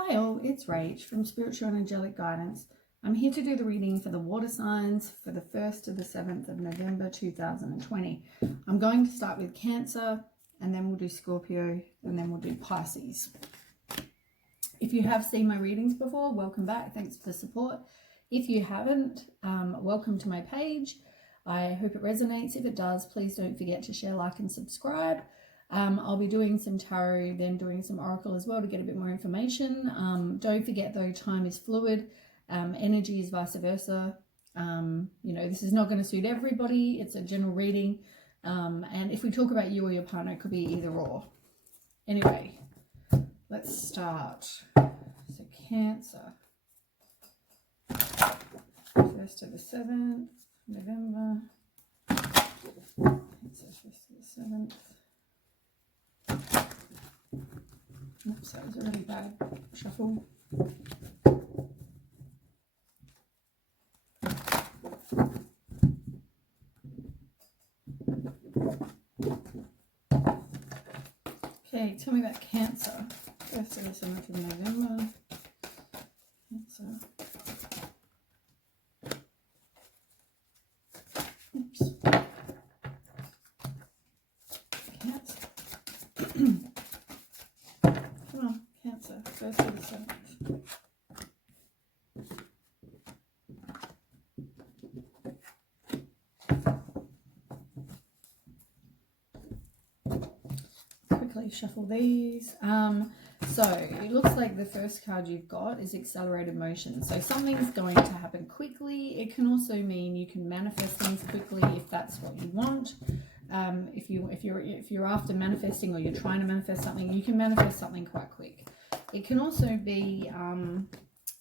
Hi all, it's Rach from Spiritual and Angelic Guidance. I'm here to do the reading for the water signs for the 1st to the 7th of November 2020. I'm going to start with Cancer, and then we'll do Scorpio, and then we'll do Pisces. If you have seen my readings before, welcome back. Thanks for the support. If you haven't, welcome to my page. I hope it resonates. If it does, please don't forget to share, like, and subscribe. I'll be doing some tarot, then doing some oracle as well to get a bit more information. Don't forget though, time is fluid. Energy is vice versa. This is not going to suit everybody. It's a general reading. And if we talk about you or your partner, it could be either or. Anyway, let's start. So Cancer. 1st to the 7th, November. Cancer, 1st to the 7th. Oops, that was a really bad shuffle. Okay, tell me about Cancer. 1st to the 7th of November. Cancer. Oops. Cancer. Come on, Cancer. 1st to the 7th. Quickly shuffle these. So it looks like the first card you've got is accelerated motion. So something's going to happen quickly. It can also mean you can manifest things quickly if that's what you want. If you're after manifesting or you're trying to manifest something, you can manifest something quite quick. It can also be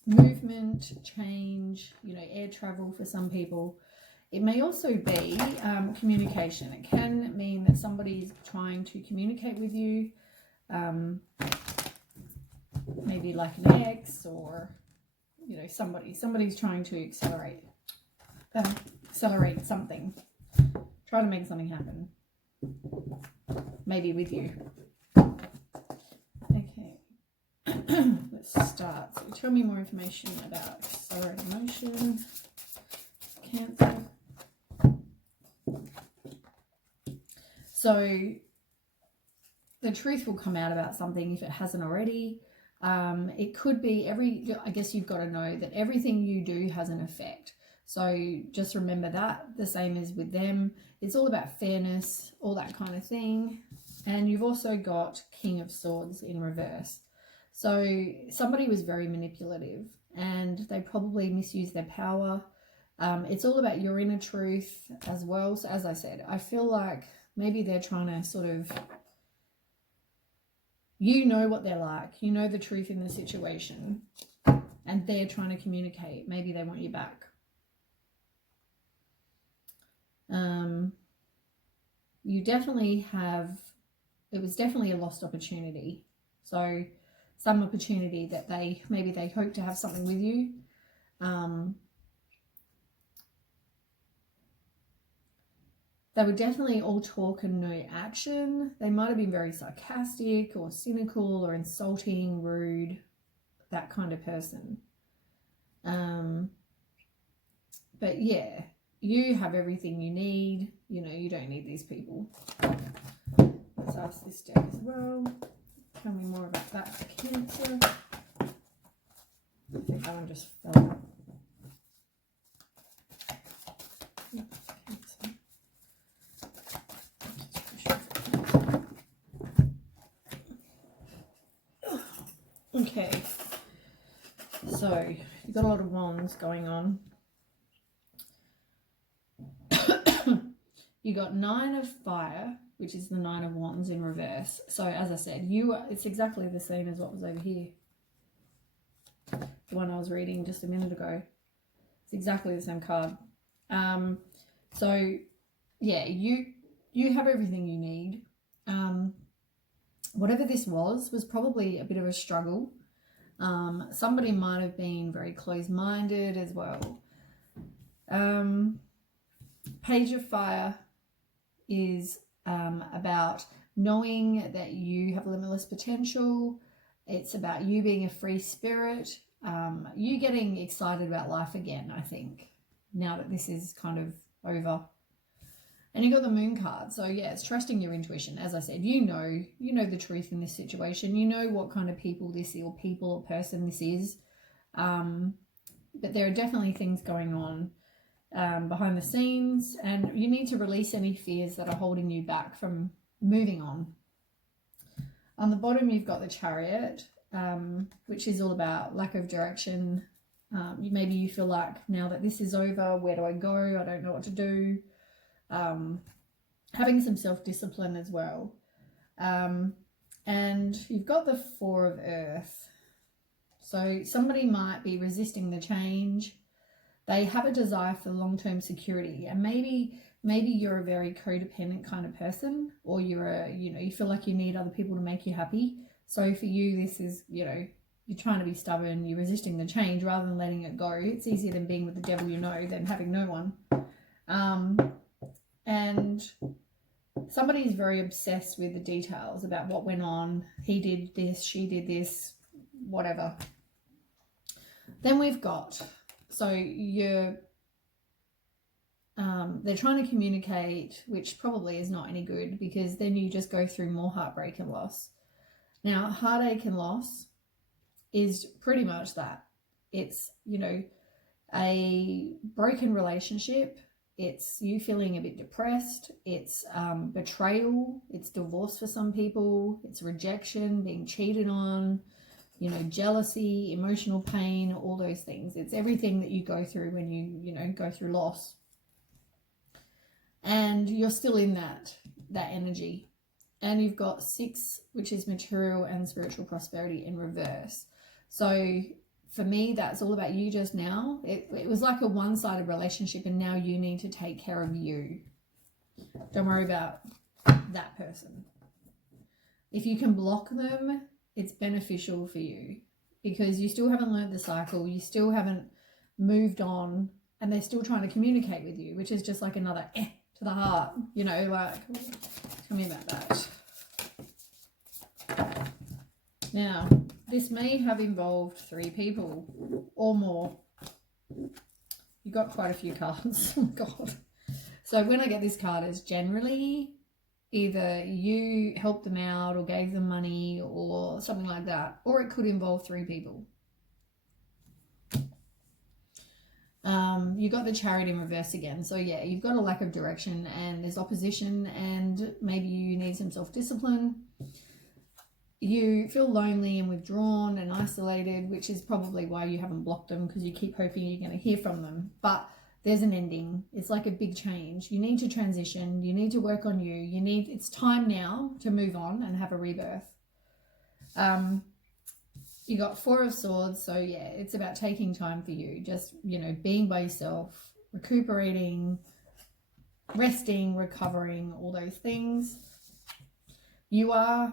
movement, change, air travel for some people. It may also be communication. It can mean that somebody's trying to communicate with you, maybe like an ex, or somebody's trying to accelerate something, try to make something happen, maybe with you. Okay. Let's start. So tell me more information about accelerated motion, Cancer. So the truth will come out about something if it hasn't already. It could be I guess you've got to know that everything you do has an effect. So just remember that, the same as with them. It's all about fairness, all that kind of thing. And you've also got King of Swords in reverse. So somebody was very manipulative and they probably misused their power. It's all about your inner truth as well. So as I said, I feel like maybe they're trying to sort of, what they're like, the truth in the situation, and they're trying to communicate. Maybe they want you back. It was definitely a lost opportunity. So some opportunity that they hope to have something with you. They were definitely all talk and no action. They might have been very sarcastic or cynical or insulting, rude, that kind of person. But yeah, you have everything you need. You don't need these people. Let's ask this deck as well. Tell me more about that for Cancer. I think that one just fell out. Oops, Cancer. Okay, so you've got a lot of wands going on. You got 9 of Fire, which is the 9 of Wands in reverse. So as I said, it's exactly the same as what was over here. The one I was reading just a minute ago. It's exactly the same card. So yeah, you have everything you need. Whatever this was probably a bit of a struggle. Somebody might have been very close-minded as well. Page of Fire is about knowing that you have limitless potential, It's about you being a free spirit, you getting excited about life again, I think, now that this is kind of over. And you got the moon card. So yeah, it's trusting your intuition. As I said, you know the truth in this situation. You know what kind of people this is, or people or person this is. But there are definitely things going on behind the scenes, and you need to release any fears that are holding you back from moving on. On the bottom, you've got the Chariot, which is all about lack of direction. Maybe you feel like, now that this is over, where do I go? I don't know what to do. Having some self-discipline as well. And you've got the Four of Earth. So somebody might be resisting the change. They have a desire for long-term security, and maybe you're a very codependent kind of person, or you're you feel like you need other people to make you happy. So for you, this is, you're trying to be stubborn, you're resisting the change rather than letting it go. It's easier than being with the devil than having no one. And somebody's very obsessed with the details about what went on. He did this, she did this, whatever. Then we've got, so they're trying to communicate, which probably is not any good, because then you just go through more heartbreak and loss. Now, heartache and loss is pretty much that. It's, a broken relationship. It's you feeling a bit depressed. It's betrayal. It's divorce for some people. It's rejection, being cheated on, jealousy, emotional pain, all those things. It's everything that you go through when you go through loss. And you're still in that energy. And you've got 6, which is material and spiritual prosperity, in reverse. So for me, that's all about you just now. It was like a one-sided relationship, and now you need to take care of you. Don't worry about that person. If you can block them, it's beneficial for you, because you still haven't learned the cycle. You still haven't moved on, and they're still trying to communicate with you, which is just like another to the heart, like, tell me about that. Now, this may have involved 3 people or more. You got quite a few cards. Oh God. So when I get this card, it's generally either you helped them out or gave them money or something like that, or it could involve 3 people. You got the Chariot in reverse again. So yeah, you've got a lack of direction, and there's opposition, and maybe you need some self-discipline. You feel lonely and withdrawn and isolated, which is probably why you haven't blocked them, because you keep hoping you're going to hear from them. But there's an ending. It's like a big change. You need to transition. You need to work on you. It's time now to move on and have a rebirth. You got 4 of Swords. So yeah, it's about taking time for you. Just, being by yourself, recuperating, resting, recovering, all those things. You are,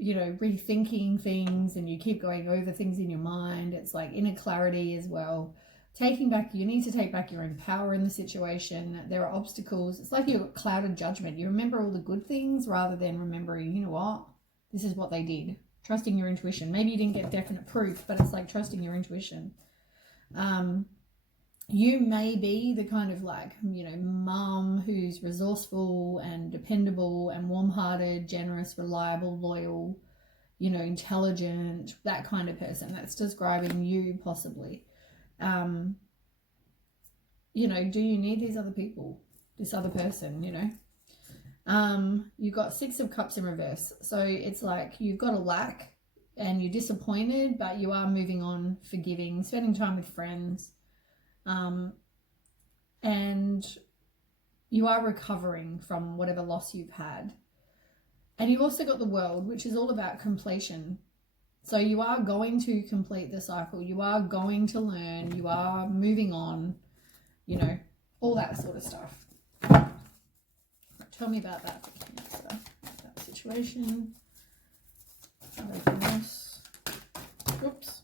rethinking things, and you keep going over things in your mind. It's like inner clarity as well. You need to take back your own power in the situation. There are obstacles. It's like you've got clouded judgment. You remember all the good things rather than remembering, what? This is what they did. Trusting your intuition. Maybe you didn't get definite proof, but it's like trusting your intuition. You may be the kind of mom who's resourceful and dependable and warm-hearted, generous, reliable, loyal, intelligent, that kind of person. That's describing you possibly. Do you need these other people, this other person, You've got 6 of Cups in reverse. So it's like you've got a lack and you're disappointed, but you are moving on, forgiving, spending time with friends. And you are recovering from whatever loss you've had. And you've also got the World, which is all about completion. So you are going to complete the cycle. You are going to learn. You are moving on, all that sort of stuff. Tell me about that for Cancer, that situation. Open this. Oops.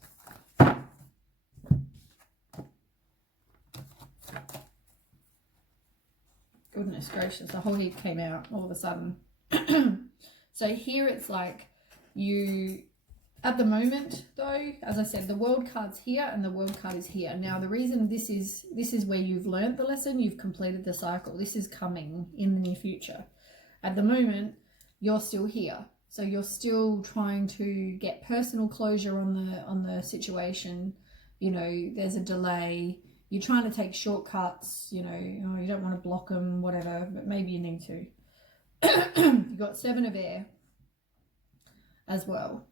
Goodness gracious, a whole heap came out all of a sudden. So here it's like you At the moment, though, as I said, the World card's here and the World card is here. Now, the reason this is where you've learned the lesson, you've completed the cycle. This is coming in the near future. At the moment, you're still here. So you're still trying to get personal closure on the situation. You know, there's a delay. You're trying to take shortcuts, you know, you don't want to block them, whatever, but maybe you need to. You've got 7 of air as well,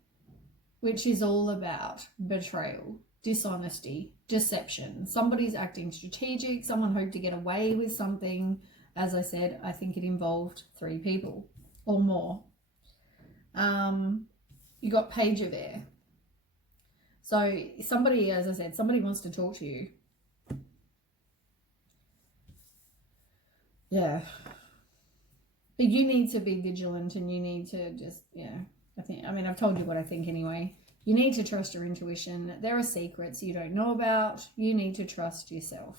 which is all about betrayal, dishonesty, deception. Somebody's acting strategic. Someone hoped to get away with something. As I said, I think it involved 3 people or more. You got Page of air. So somebody, as I said, somebody wants to talk to you. Yeah. But you need to be vigilant and you need to just, yeah. I've told you what I think anyway. You need to trust your intuition. There are secrets you don't know about. You need to trust yourself.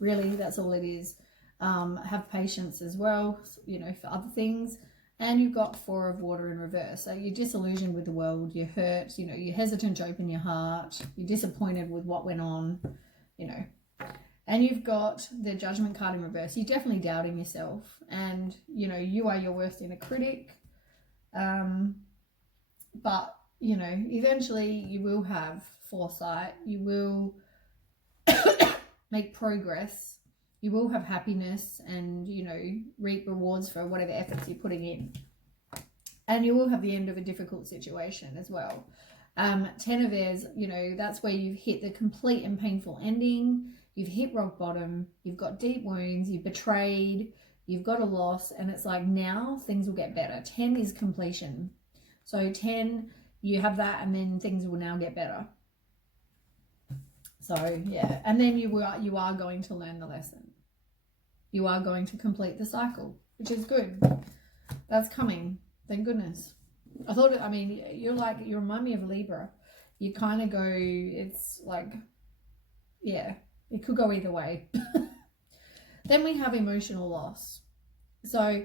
Really, that's all it is. Have patience as well, you know, for other things. And you've got 4 of water in reverse. So you're disillusioned with the world. You're hurt. You know, you're hesitant to open your heart. You're disappointed with what went on, you know. And you've got the Judgment card in reverse. You're definitely doubting yourself. And, you know, you are your worst inner critic. But, you know, eventually you will have foresight. You will make progress. You will have happiness and, you know, reap rewards for whatever efforts you're putting in. And you will have the end of a difficult situation as well. 10 of airs, you know, that's where you've hit the complete and painful ending. You've hit rock bottom. You've got deep wounds. You've betrayed. You've got a loss. And it's like now things will get better. 10 is completion. So 10, you have that and then things will now get better. So, yeah. And then you are going to learn the lesson. You are going to complete the cycle, which is good. That's coming. Thank goodness. You remind me of Libra. You kind of go, it's like, yeah, it could go either way. Then we have emotional loss. So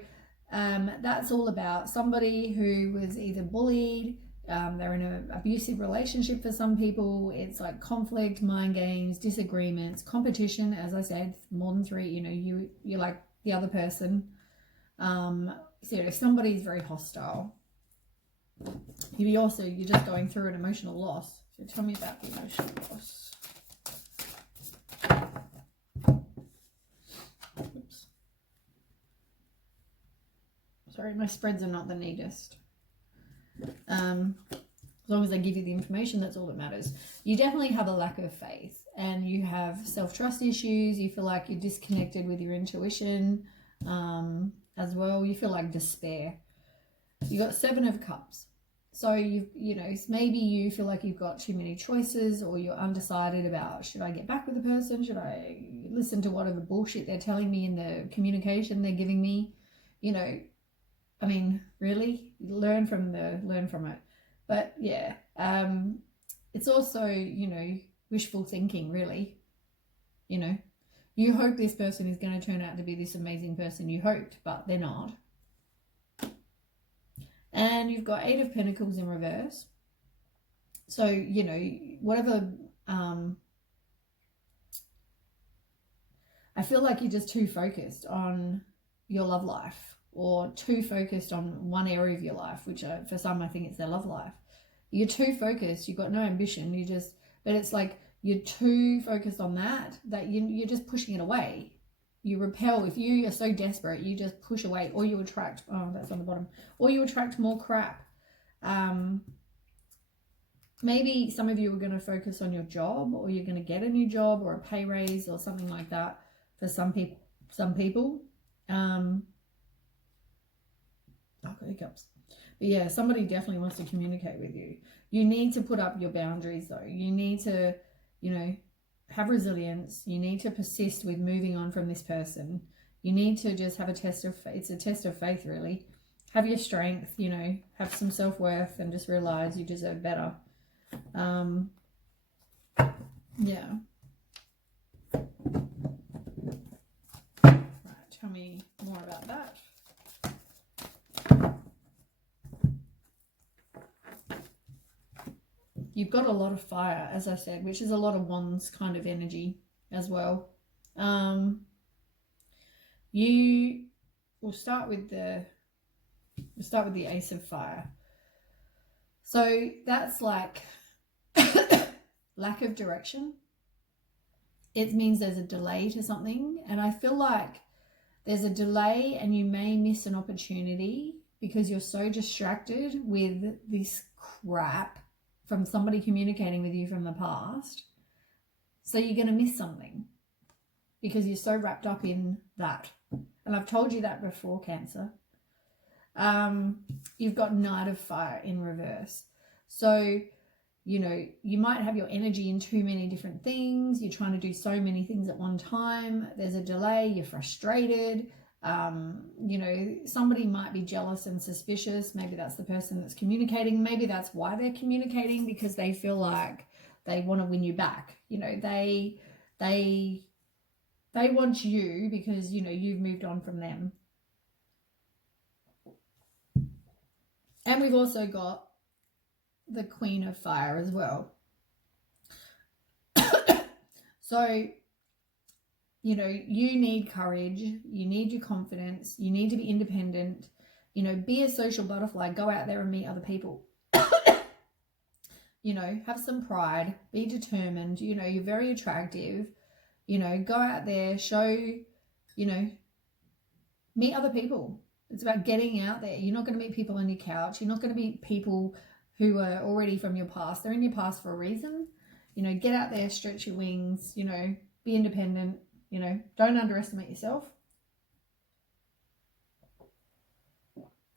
that's all about somebody who was either bullied, they're in an abusive relationship for some people. It's like conflict, mind games, disagreements, competition. As I said, more than 3, you know, you're like the other person. So if somebody's very hostile, you're just going through an emotional loss. So tell me about the emotional loss. Oops. Sorry, my spreads are not the neatest. As long as I give you the information, that's all that matters. You definitely have a lack of faith and you have self-trust issues. You feel like you're disconnected with your intuition as well. You feel like despair. You got 7 of cups. So you know, maybe you feel like you've got too many choices or you're undecided about, should I get back with the person? Should I listen to whatever bullshit they're telling me in the communication they're giving me? You know, I mean, really, learn from it. But yeah, it's also, you know, wishful thinking, really. You know, you hope this person is going to turn out to be this amazing person you hoped, but they're not. And you've got 8 of Pentacles in reverse. So, you know, whatever, I feel like you're just too focused on your love life. Or too focused on one area of your life, which for some I think it's their love life. You're too focused, you've got no ambition, but it's like you're too focused on that you're just pushing it away. You repel. If you are so desperate, you just push away, or you attract, oh, that's on the bottom, or you attract more crap. Maybe some of you are going to focus on your job, or you're going to get a new job or a pay raise or something like that for some people. Hiccups. But yeah, somebody definitely wants to communicate with you. You need to put up your boundaries though. You need to, you know, have resilience. You need to persist with moving on from this person. You need to just have it's a test of faith, really. Have your strength, you know, have some self-worth and just realize you deserve better. Yeah. Right, tell me more about that. You've got a lot of fire, as I said, which is a lot of wands kind of energy as well. We'll start with the Ace of Fire. So that's like lack of direction. It means there's a delay to something, and I feel like there's a delay and you may miss an opportunity because you're so distracted with this crap from somebody communicating with you from the past. So you're going to miss something because you're so wrapped up in that. And I've told you that before, Cancer. You've got Knight of Fire in reverse. So, you know, you might have your energy in too many different things. You're trying to do so many things at one time. There's a delay. You're frustrated. You know, somebody might be jealous and suspicious. Maybe that's the person that's communicating. Maybe that's why they're communicating, because they feel like they want to win you back. You know, they want you because, you know, you've moved on from them. And we've also got the Queen of Fire as well. So, you know, you need courage, you need your confidence, you need to be independent, you know, be a social butterfly, go out there and meet other people. You know, have some pride, be determined, you know, you're very attractive, you know, go out there, show, you know, meet other people. It's about getting out there. You're not going to meet people on your couch. You're not going to meet people who are already from your past. They're in your past for a reason. You know, get out there, stretch your wings, you know, be independent, you know, don't underestimate yourself.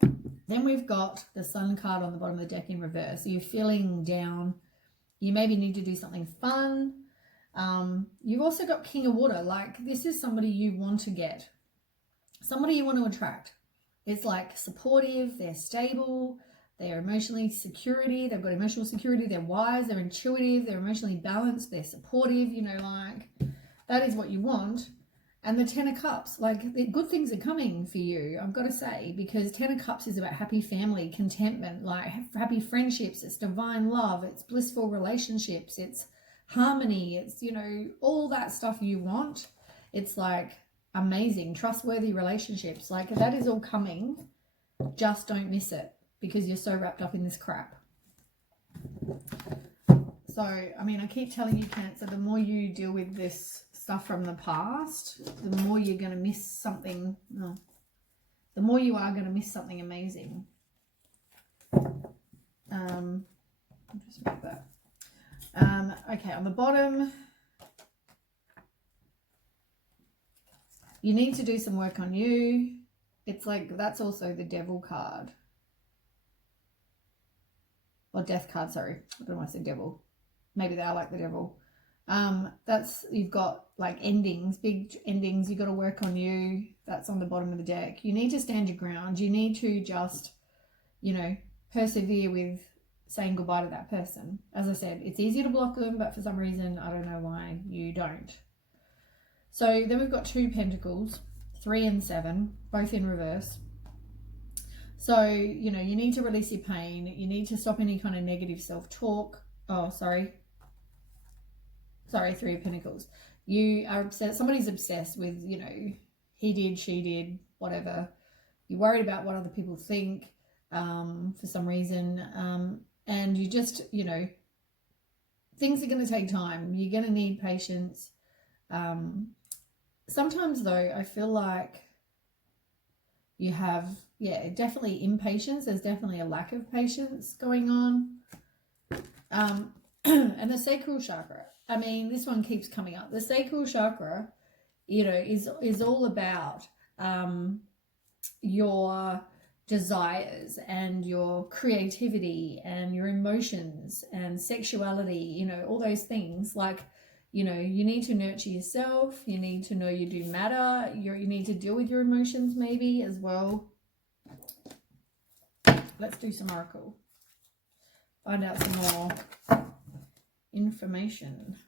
Then we've got the Sun card on the bottom of the deck in reverse. So you're feeling down. You maybe need to do something fun. You've also got King of Water. Like, this is somebody you want to get. Somebody you want to attract. It's like supportive, they're stable, they're emotionally security, they've got emotional security, they're wise, they're intuitive, they're emotionally balanced, they're supportive, you know, like, that is what you want. And the Ten of Cups, like, good things are coming for you, I've got to say, because Ten of Cups is about happy family, contentment, like happy friendships, it's divine love, it's blissful relationships, it's harmony, it's, you know, all that stuff you want. It's like amazing, trustworthy relationships, like that is all coming. Just don't miss it because you're so wrapped up in this crap. So, I mean, I keep telling you, Cancer, the more you deal with this stuff from the past, the more you're going to miss something. The more you are going to miss something amazing. I'll just make that. Okay, on the bottom, you need to do some work on you. It's like, that's also the Devil card. Or Death card, sorry. I don't want to say Devil. Maybe they are like the Devil. That's, you've got like endings, big endings. You've got to work on you. That's on the bottom of the deck. You need to stand your ground. You need to just, you know, persevere with saying goodbye to that person. As I said, it's easier to block them, but for some reason, I don't know why you don't. So then we've got 2 Pentacles, 3 and 7, both in reverse. So, you know, you need to release your pain. You need to stop any kind of negative self-talk. Oh, sorry. Sorry, 3 of Pentacles. You are obsessed. Somebody's obsessed with, you know, he did, she did, whatever. You're worried about what other people think for some reason. And you just, you know, things are going to take time. You're going to need patience. Sometimes, though, I feel like you have, yeah, definitely impatience. There's definitely a lack of patience going on. And the sacral chakra. I mean, this one keeps coming up. The sacral chakra, you know, is all about your desires and your creativity and your emotions and sexuality, you know, all those things. Like, you know, you need to nurture yourself. You need to know you do matter. You need to deal with your emotions maybe as well. Let's do some oracle. Find out some more information.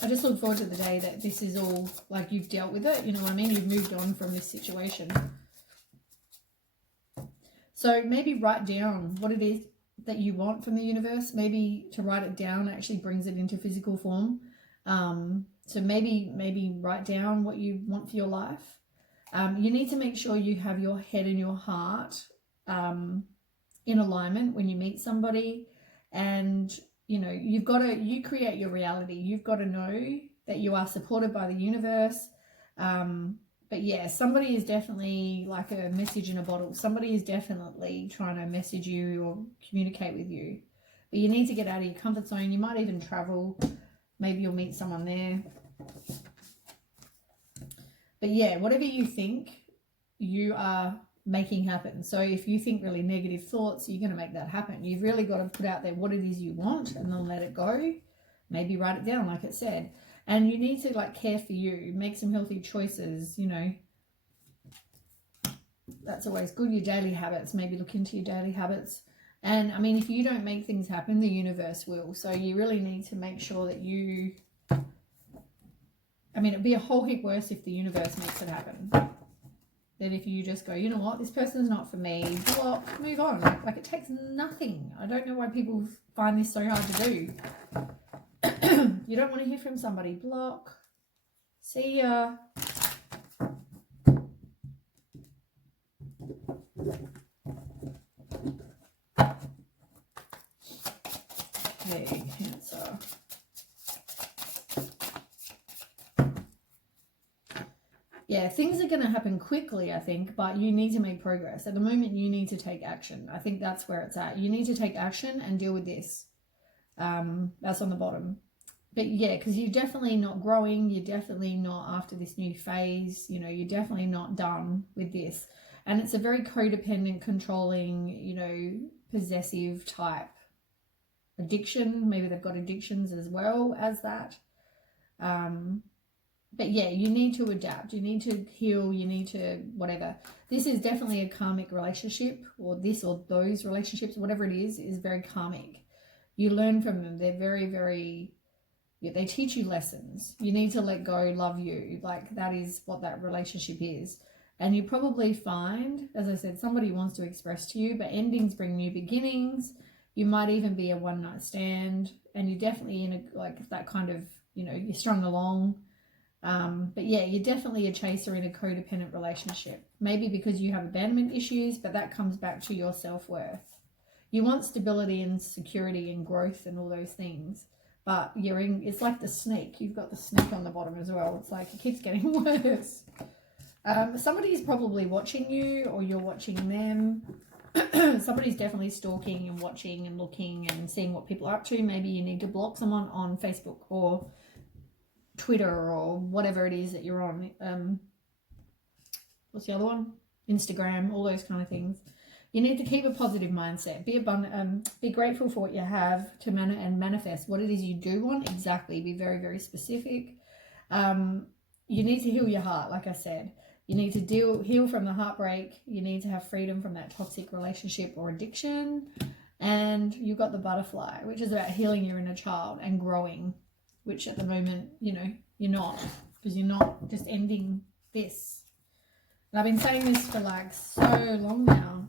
I just look forward to the day that this is all, like, you've dealt with it, you know what I mean? You've moved on from this situation. So maybe write down what it is that you want from the universe. Maybe to write it down actually brings it into physical form. So maybe write down what you want for your life. You need to make sure you have your head and your heart in alignment when you meet somebody. And, you know, you create your reality. You've got to know that you are supported by the universe. But yeah, somebody is definitely like a message in a bottle. Somebody is definitely trying to message you or communicate with you. But you need to get out of your comfort zone. You might even travel. Maybe you'll meet someone there. But yeah, whatever you think, you are making happen. So if you think really negative thoughts, you're going to make that happen. You've really got to put out there what it is you want and then let it go. Maybe write it down, like it said. And you need to, like, care for you. Make some healthy choices, you know. That's always good. Your daily habits. Maybe look into your daily habits. And, I mean, if you don't make things happen, the universe will. So you really need to make sure that you... I mean, it'd be a whole heap worse if the universe makes it happen than if you just go, you know what, this person's not for me, block, move on. Like, it takes nothing. I don't know why people find this so hard to do. You don't want to hear from somebody, block, see ya. Okay, Cancer. Yeah, things are going to happen quickly, I think, but you need to make progress. At the moment, you need to take action. I think that's where it's at. You need to take action and deal with this. That's on the bottom. But yeah, because you're definitely not growing. You're definitely not after this new phase. You know, you're definitely not done with this. And it's a very codependent, controlling, you know, possessive type addiction. Maybe they've got addictions as well as that. But yeah, you need to adapt. You need to heal. You need to whatever. This is definitely a karmic relationship, or this or those relationships, whatever it is very karmic. You learn from them. They're very, very... Yeah, they teach you lessons. You need to let go, love you. Like, that is what that relationship is. And you probably find, as I said, somebody wants to express to you, but endings bring new beginnings. You might even be a one-night stand, and you're definitely in a, like, that kind of, you know, you're strung along. But yeah, you're definitely a chaser in a codependent relationship. Maybe because you have abandonment issues, but that comes back to your self-worth. You want stability and security and growth and all those things. But you're in, it's like the snake. You've got the snake on the bottom as well. It's like it keeps getting worse. Somebody's probably watching you, or you're watching them. Somebody's definitely stalking and watching and looking and seeing what people are up to. Maybe you need to block someone on Facebook or Twitter or whatever it is that you're on. What's the other one? Instagram, all those kind of things. You need to keep a positive mindset. Be abundant. Be grateful for what you have to manifest what it is you do want. Exactly. Be very, very specific. You need to heal your heart, like I said. You need to heal from the heartbreak. You need to have freedom from that toxic relationship or addiction. And you've got the butterfly, which is about healing your inner child and growing, which at the moment, you know, you're not, because you're not just ending this. And I've been saying this for like so long now.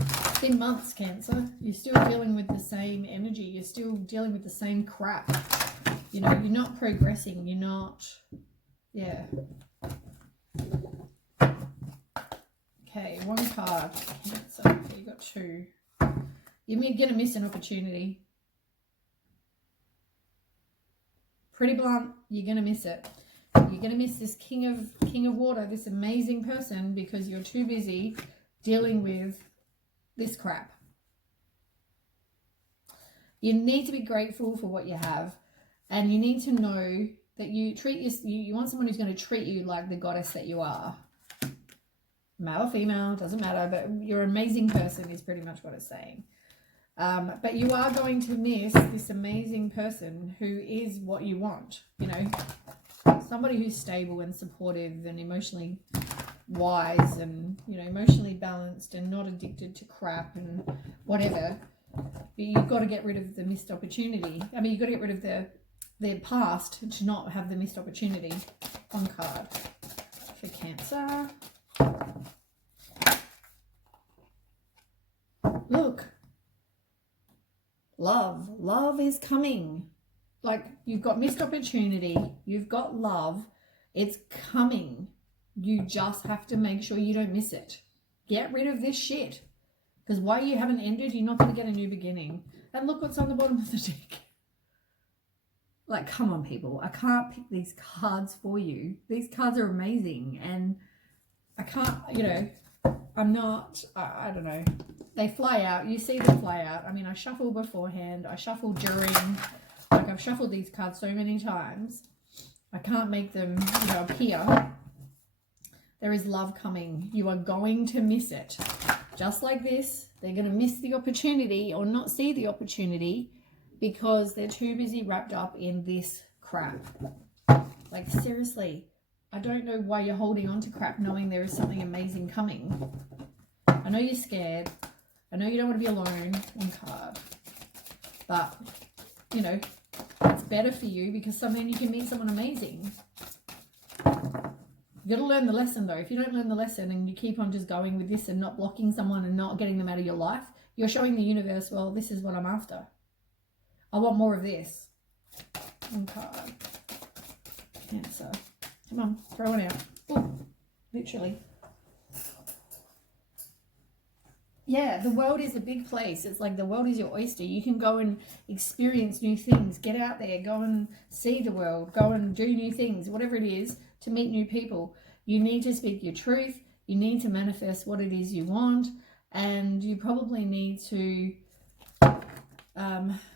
It's been months, Cancer. You're still dealing with the same energy. You're still dealing with the same crap. You know, you're not progressing. You're not... Yeah. Okay, one card. Cancer. Okay, you got two. You're going to miss an opportunity. Pretty blunt. You're going to miss it. You're going to miss this king of water, this amazing person, because you're too busy dealing with this crap. You need to be grateful for what you have, and you need to know that you want someone who's going to treat you like the goddess that you are. Male or female, doesn't matter, but you're an amazing person is pretty much what it's saying. But you are going to miss this amazing person who is what you want, you know, somebody who's stable and supportive and emotionally wise and, you know, emotionally balanced and not addicted to crap and whatever. But you've got to get rid of the missed opportunity. I mean, you've got to get rid of their past to not have the missed opportunity. One card for Cancer. Look. Love. Love is coming. Like, you've got missed opportunity. You've got love. It's coming. You just have to make sure you don't miss it. Get rid of this shit. Because while you haven't ended, you're not going to get a new beginning. And look what's on the bottom of the deck. Like, come on, people. I can't pick these cards for you. These cards are amazing. And I can't, you know, I'm not, I don't know. They fly out. You see them fly out. I mean, I shuffle beforehand. I shuffle during. Like, I've shuffled these cards so many times. I can't make them, you know, appear. There is love coming. You are going to miss it. Just like this, they're going to miss the opportunity or not see the opportunity because they're too busy wrapped up in this crap. Like, seriously, I don't know why you're holding on to crap knowing there is something amazing coming. I know you're scared. I know you don't want to be alone. One card. But, you know, it's better for you because then you can meet someone amazing. You got to learn the lesson though. If you don't learn the lesson and you keep on just going with this and not blocking someone and not getting them out of your life, you're showing the universe, well, this is what I'm after. I want more of this. One card. Cancer. Come on, throw it out. Oh, literally. Yeah, the world is a big place. It's like the world is your oyster. You can go and experience new things. Get out there. Go and see the world. Go and do new things. Whatever it is, to meet new people. You need to speak your truth. You need to manifest what it is you want. And you probably need to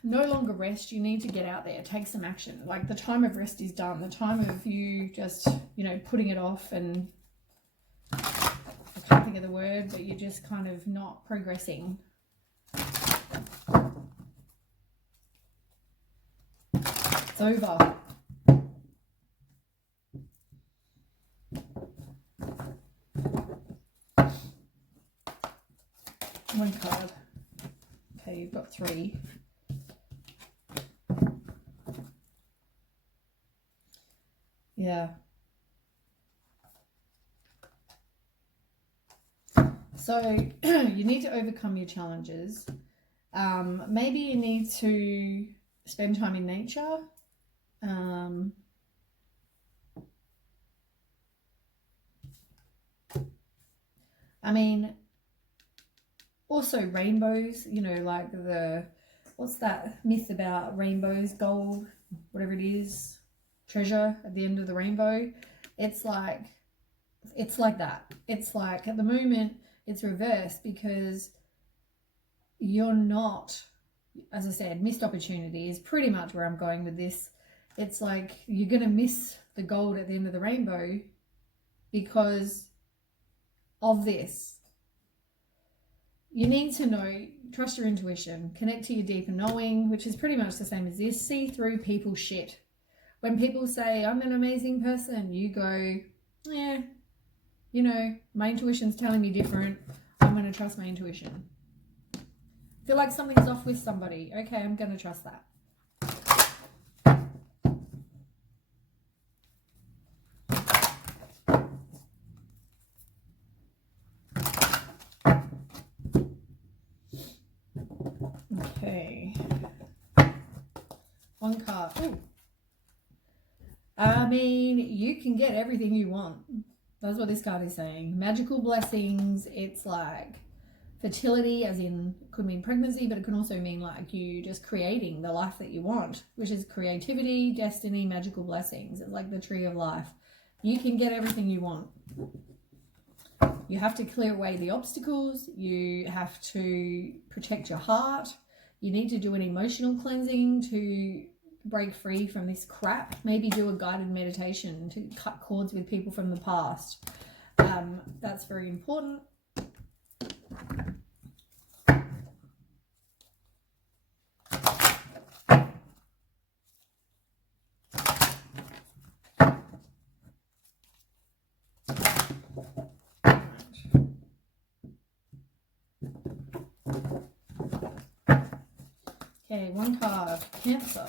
no longer rest. You need to get out there. Take some action. Like, the time of rest is done. The time of you just, you know, putting it off and... I can't think of the word, but you're just kind of not progressing. It's over. One card. Okay, you've got 3. Yeah. So you need to overcome your challenges. Maybe you need to spend time in nature. I mean, also rainbows, you know, like what's that myth about rainbows, gold, whatever it is, treasure at the end of the rainbow. It's like that. It's like, at the moment, it's reversed because you're not, as I said, missed opportunity is pretty much where I'm going with this. It's like you're going to miss the gold at the end of the rainbow because of this. You need to know, trust your intuition, connect to your deeper knowing, which is pretty much the same as this. See through people's shit. When people say, I'm an amazing person, you go, yeah, you know, my intuition's telling me different. I'm going to trust my intuition. Feel like something's off with somebody. Okay, I'm going to trust that. Okay. One card. Ooh. I mean, you can get everything you want. That's what this card is saying. Magical blessings. It's like fertility, as in, could mean pregnancy, but it can also mean like you just creating the life that you want, which is creativity, destiny, magical blessings. It's like the tree of life. You can get everything you want. You have to clear away the obstacles. You have to protect your heart. You need to do an emotional cleansing to break free from this crap. Maybe do a guided meditation to cut cords with people from the past. That's very important. Okay, one card, Cancer.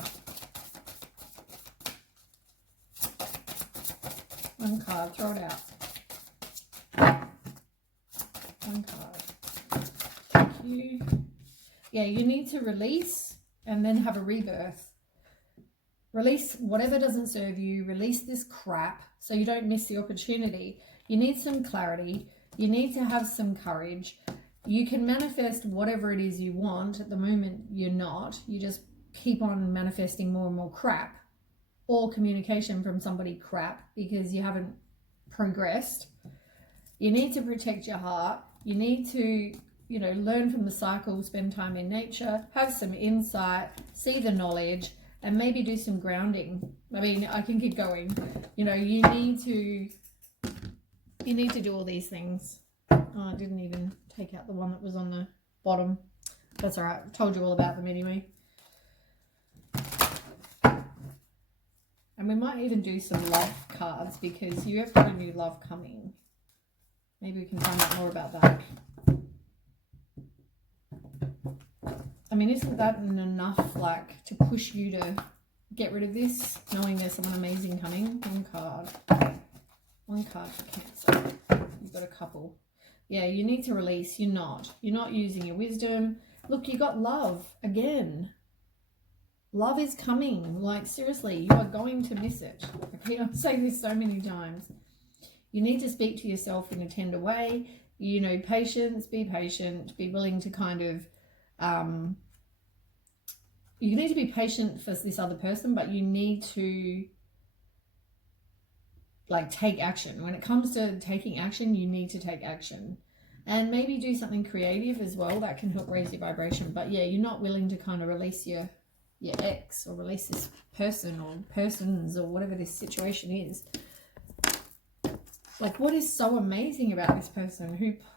One card, throw it out. One card. Thank you. Yeah, you need to release and then have a rebirth. Release whatever doesn't serve you. Release this crap so you don't miss the opportunity. You need some clarity. You need to have some courage. You can manifest whatever it is you want. At the moment, you're not. You just keep on manifesting more and more crap, or communication from somebody crap, because you haven't progressed. You need to protect your heart. You need to, you know, learn from the cycle, spend time in nature, have some insight, see the knowledge, and maybe do some grounding. I mean, I can keep going. You know, you need to do all these things. Oh, I didn't even take out the one that was on the bottom. That's all right. I told you all about them anyway. And we might even do some love cards, because you have got a new love coming. Maybe we can find out more about that. I mean, isn't that enough, like, to push you to get rid of this, knowing there's someone amazing coming? One card. One card for Cancer. You've got a couple. Yeah, you need to release. You're not using your wisdom. Look, you got love again. Love is coming. Like, seriously, you are going to miss it. Okay, I'm saying this so many times. You need to speak to yourself in a tender way. You know, patience, be patient, be willing to kind of, you need to be patient for this other person, but you need to, like, take action. When it comes to taking action, you need to take action. And maybe do something creative as well. That can help raise your vibration. But yeah, you're not willing to kind of release your ex, or release this person or persons, or whatever this situation is. Like, what is so amazing about this person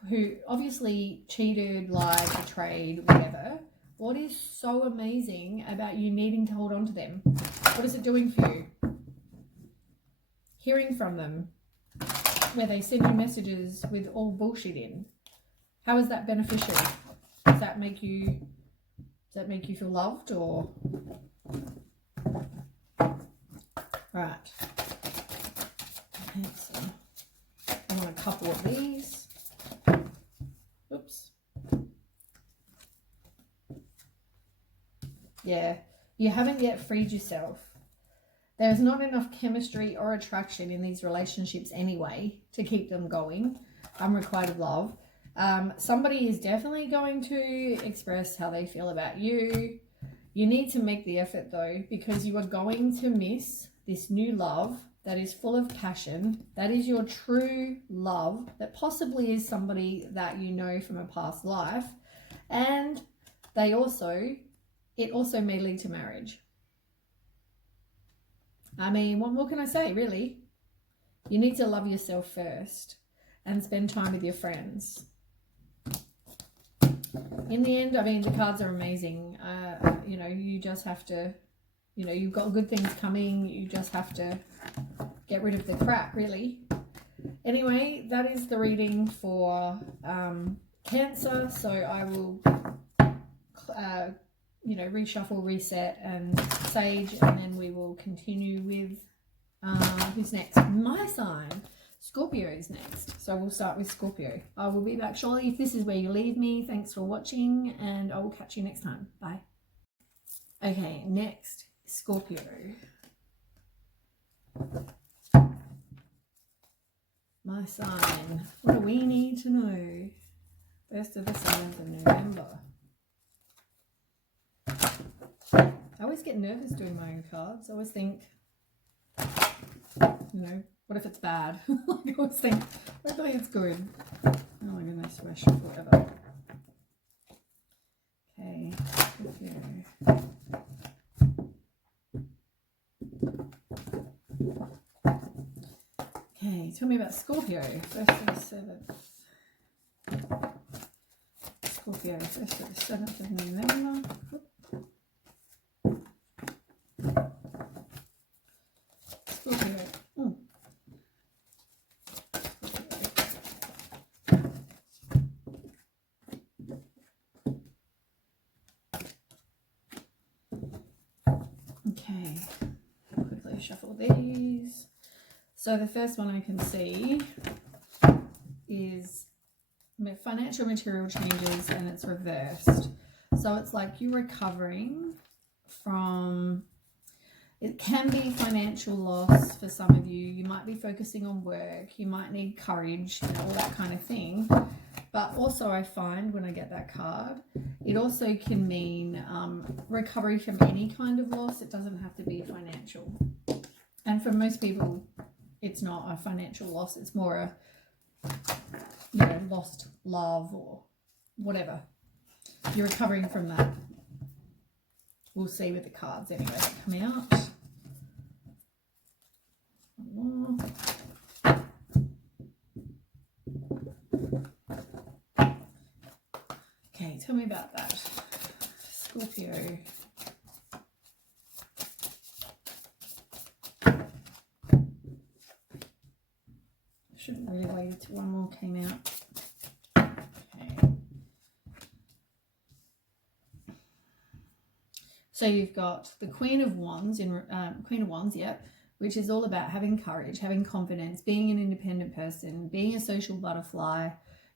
who obviously cheated, lied, betrayed, whatever? What is so amazing about you needing to hold on to them? What is it doing for you? Hearing from them, where they send you messages with all bullshit in. How is that beneficial? Does that make you feel loved, or? Right. So I want a couple of these. Oops. Yeah, you haven't yet freed yourself. There's not enough chemistry or attraction in these relationships anyway to keep them going. Unrequited love. Somebody is definitely going to express how they feel about you. You need to make the effort though, because you are going to miss this new love that is full of passion. That is your true love, that possibly is somebody that you know from a past life. And it also may lead to marriage. I mean, what more can I say, really? You need to love yourself first and spend time with your friends. In the end, I mean, the cards are amazing. You know, you just have to, you know, you've got good things coming. You just have to get rid of the crap, really. Anyway, that is the reading for Cancer. So I will, you know, reshuffle, reset, and sage, and then we will continue with who's next? My sign. Scorpio is next. So we'll start with Scorpio. I will be back shortly if this is where you leave me. Thanks for watching, and I will catch you next time. Bye. Okay, next, Scorpio. My sign. What do we need to know? 1st of the 7th of November. I always get nervous doing my own cards. I always think, you know, what if it's bad? I always think, hopefully it's good. Oh my goodness, rush forever. Okay, Scorpio. Okay, tell me about Scorpio, 1st of the 7th. Scorpio, 1st of the 7th of November. Scorpio. shuffle these. So the first one I can see is financial material changes, and it's reversed. So it's like you're recovering from, it can be financial loss for some of you. You might be focusing on work. You might need courage, you know, all that kind of thing. But also I find when I get that card, it also can mean recovery from any kind of loss. It doesn't have to be financial. And for most people, it's not a financial loss. It's more a, you know, lost love or whatever. You're recovering from that. We'll see with the cards anyway that come out. Okay, tell me about that. Scorpio. Shouldn't really wait until one more came out. Okay. So you've got the Queen of Wands which is all about having courage, having confidence, being an independent person, being a social butterfly,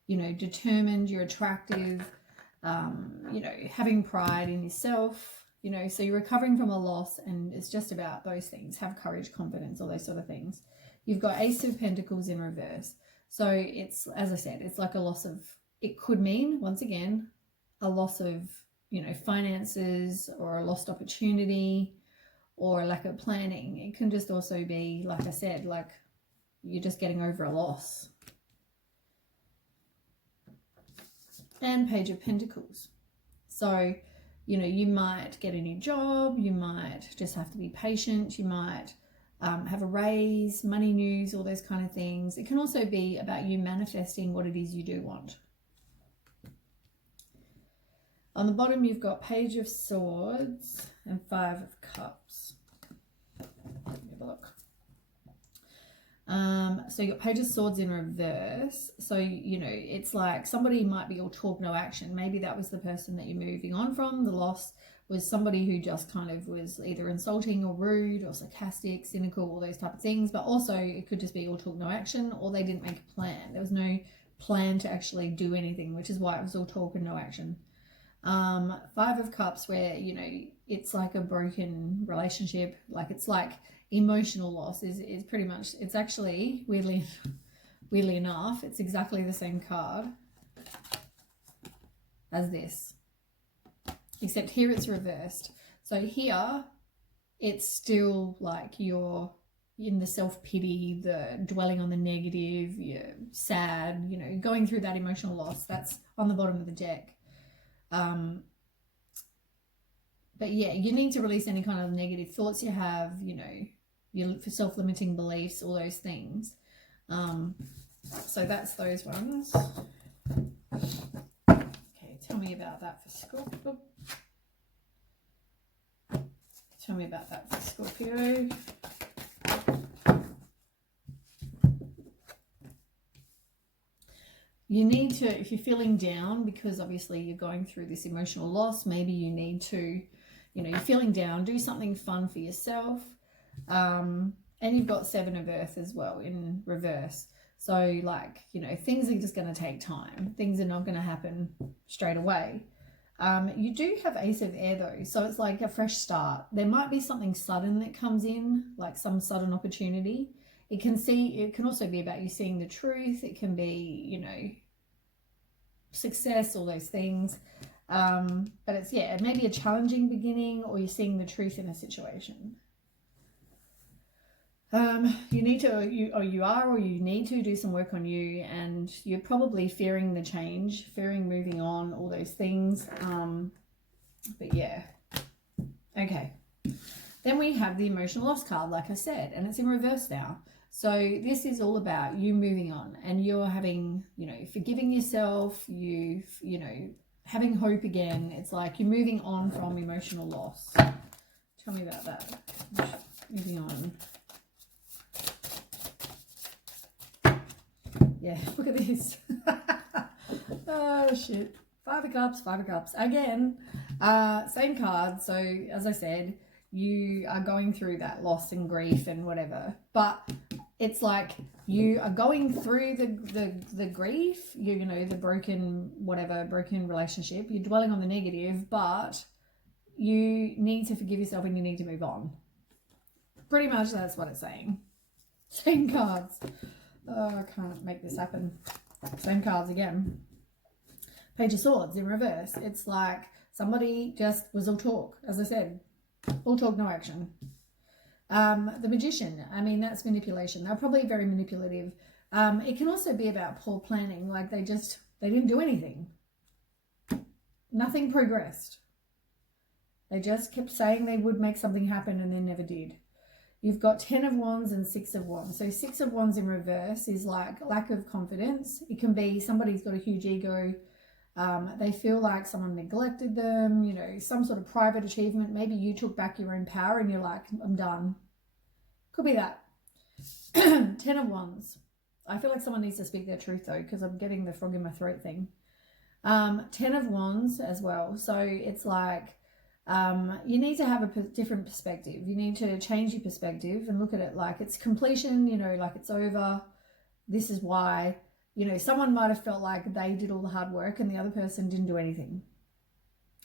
you know, determined, you're attractive, you know, having pride in yourself, you know, so you're recovering from a loss, and it's just about those things. Have courage, confidence, all those sort of things. You've got Ace of Pentacles in reverse. So it's, as I said, it's like a loss of, it could mean, once again, a loss of, you know, finances or a lost opportunity or a lack of planning. It can just also be, like I said, like you're just getting over a loss. And Page of Pentacles. So, you know, you might get a new job, you might just have to be patient, you might have a raise, money news, all those kind of things. It can also be about you manifesting what it is you do want. On the bottom, you've got Page of Swords and Five of Cups. Let me have a look. So you've got Page of Swords in reverse. So, you know, it's like somebody might be all talk, no action. Maybe that was the person that you're moving on from. The loss was somebody who just kind of was either insulting or rude or sarcastic, cynical, all those type of things. But also it could just be all talk, no action, or they didn't make a plan. There was no plan to actually do anything, which is why it was all talk and no action. Five of Cups, where, you know, it's like a broken relationship, like it's like emotional loss is pretty much, it's actually weirdly enough, it's exactly the same card as this, except here it's reversed. So here it's still like you're in the self-pity, the dwelling on the negative, you're sad, you know, going through that emotional loss. That's on the bottom of the deck. But yeah, you need to release any kind of negative thoughts you have, you know, your self-limiting beliefs, all those things. So that's those ones. Okay, tell me about that for Scorpio. Tell me about that for Scorpio. You need to, if you're feeling down, because obviously you're going through this emotional loss, maybe you need to, you know, you're feeling down, do something fun for yourself. And you've got Seven of Earth as well in reverse. So like, you know, things are just going to take time. Things are not going to happen straight away. You do have Ace of Air though. So it's like a fresh start. There might be something sudden that comes in, like some sudden opportunity. It can also be about you seeing the truth. It can be, you know, success, all those things. But it's, yeah, it may be a challenging beginning, or you're seeing the truth in a situation. You need to, you need to do some work on you, and you're probably fearing the change, fearing moving on, all those things. But yeah. Okay. Then we have the emotional loss card, like I said, and it's in reverse now. So this is all about you moving on, and you're having, you know, forgiving yourself, you know, having hope again. It's like you're moving on from emotional loss. Tell me about that. Moving on. Yeah, look at this. Oh, shit. Five of Cups, Five of Cups. Again, same card. So, as I said, you are going through that loss and grief and whatever, but it's like you are going through the grief, you know, the broken relationship, you're dwelling on the negative, but you need to forgive yourself and you need to move on. Pretty much that's what it's saying. Same cards. Oh, I can't make this happen. Same cards again. Page of Swords in reverse. It's like somebody just was all talk, as I said. All talk, no action. The Magician, I mean, that's manipulation. They're probably very manipulative. It can also be about poor planning. Like they didn't do anything. Nothing progressed. They just kept saying they would make something happen and they never did. You've got 10 of Wands and 6 of Wands. So 6 of Wands in reverse is like lack of confidence. It can be somebody's got a huge ego. They feel like someone neglected them, you know, some sort of private achievement. Maybe you took back your own power and you're like, I'm done. Could be that. 10 of Wands. I feel like someone needs to speak their truth though, because I'm getting the frog in my throat thing. 10 of Wands as well. So it's like, you need to have a different perspective. You need to change your perspective and look at it like it's completion, you know, like it's over. This is why, you know, someone might have felt like they did all the hard work and the other person didn't do anything.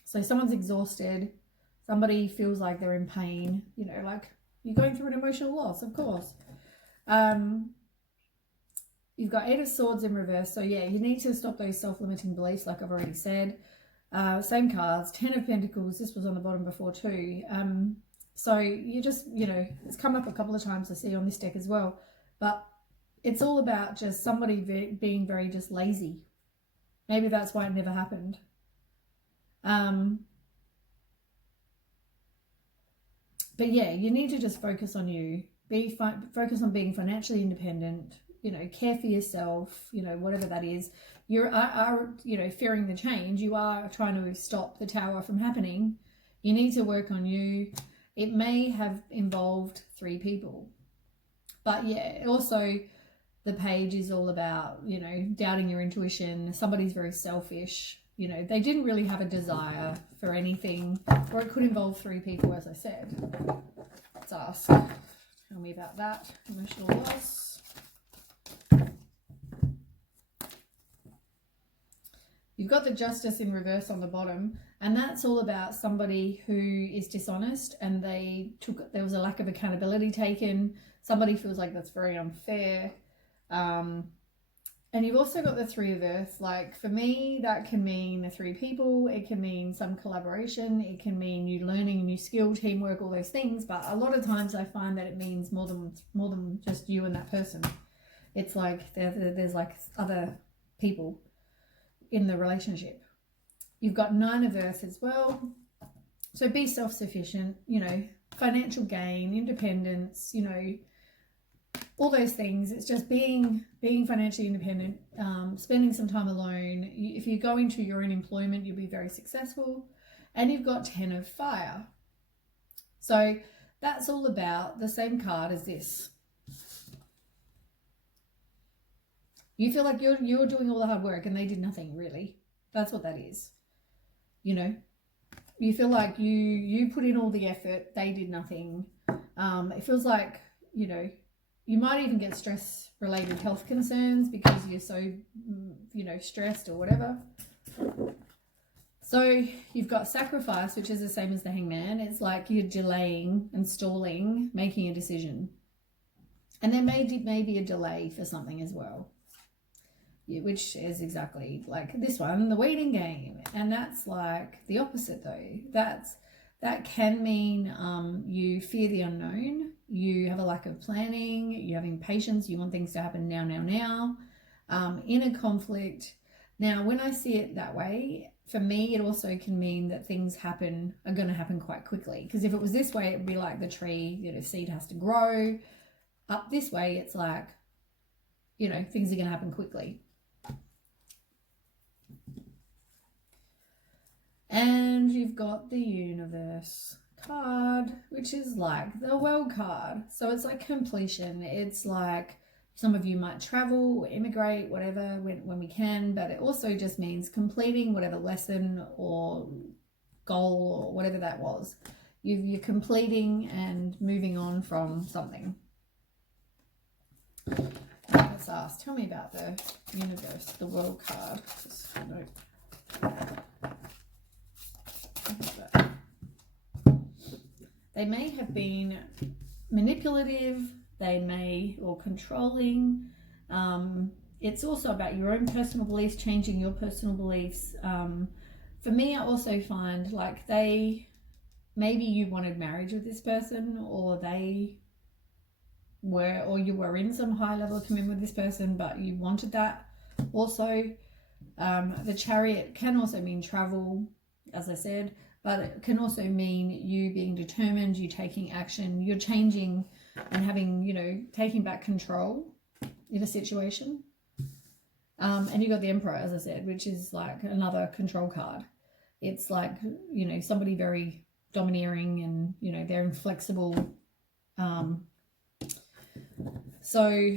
So someone's exhausted. Somebody feels like they're in pain, you know, like you're going through an emotional loss, of course. You've got 8 of Swords in reverse. So yeah, you need to stop those self-limiting beliefs, like I've already said. Same cards, 10 of Pentacles. This was on the bottom before too. So you just, you know, it's come up a couple of times I see on this deck as well. But it's all about just somebody being very just lazy. Maybe that's why it never happened. But yeah, you need to just focus on you. Focus on being financially independent. You know, care for yourself. You know, whatever that is. You are you know, fearing the change. You are trying to stop the tower from happening. You need to work on you. It may have involved 3 people. But yeah, also the page is all about, you know, doubting your intuition. Somebody's very selfish. You know, they didn't really have a desire for anything. Or it could involve 3 people, as I said. Let's ask. Tell me about that. Emotional loss. You've got the Justice in reverse on the bottom, and that's all about somebody who is dishonest and there was a lack of accountability taken. Somebody feels like that's very unfair. And you've also got the 3 of Earth. Like for me, that can mean 3 people. It can mean some collaboration. It can mean you learning a new skill, teamwork, all those things. But a lot of times I find that it means more than just you and that person. It's like there's like other people in the relationship. You've got 9 of Earth as well. So be self-sufficient, you know, financial gain, independence, you know, all those things. It's just being financially independent, spending some time alone. If you go into your own employment, you'll be very successful. And you've got 10 of Fire. So that's all about the same card as this. You feel like you're doing all the hard work and they did nothing, really. That's what that is. You know, you feel like you put in all the effort, they did nothing. It feels like, you know, you might even get stress-related health concerns because you're so, you know, stressed or whatever. So you've got Sacrifice, which is the same as the Hangman. It's like you're delaying and stalling, making a decision. And there may be a delay for something as well. Yeah, which is exactly like this one, the waiting game. And that's like the opposite though. That can mean you fear the unknown, you have a lack of planning, you have impatience, you want things to happen now. Inner conflict. Now, when I see it that way, for me, it also can mean that things are going to happen quite quickly. Because if it was this way, it would be like the tree, you know, seed has to grow. Up this way, it's like, you know, things are going to happen quickly. And you've got the Universe card, which is like the World card. So it's like completion. It's like some of you might travel, immigrate, whatever, when we can. But it also just means completing whatever lesson or goal or whatever that was. You're completing and moving on from something. Let's ask, tell me about the universe, the world card. They may have been manipulative, they may, or controlling. It's also about your own personal beliefs, changing your personal beliefs. For me, I also find like maybe you wanted marriage with this person, or you were in some high level of commitment with this person, but you wanted that. Also, the Chariot can also mean travel, as I said, but it can also mean you being determined, you taking action, you're changing and having, taking back control in a situation. And you got the Emperor, as I said, which is like another control card. It's like, somebody very domineering and, they're inflexible. So,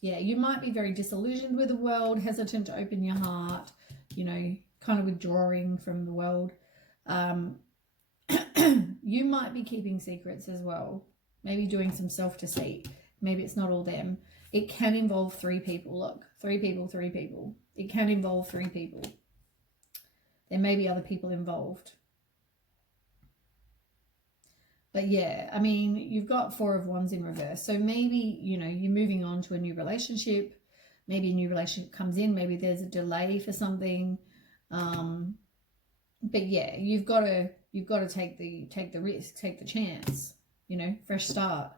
yeah, you might be very disillusioned with the world, hesitant to open your heart, kind of withdrawing from the world. You might be keeping secrets as well, maybe doing some self-deceit. Maybe it's not all them. It can involve 3 people. Look, 3 people. It can involve 3 people. There may be other people involved. But yeah, I mean, you've got 4 of Wands in reverse. So maybe, you're moving on to a new relationship. Maybe a new relationship comes in. Maybe there's a delay for something. But yeah, you've got to take the risk, take the chance, fresh start.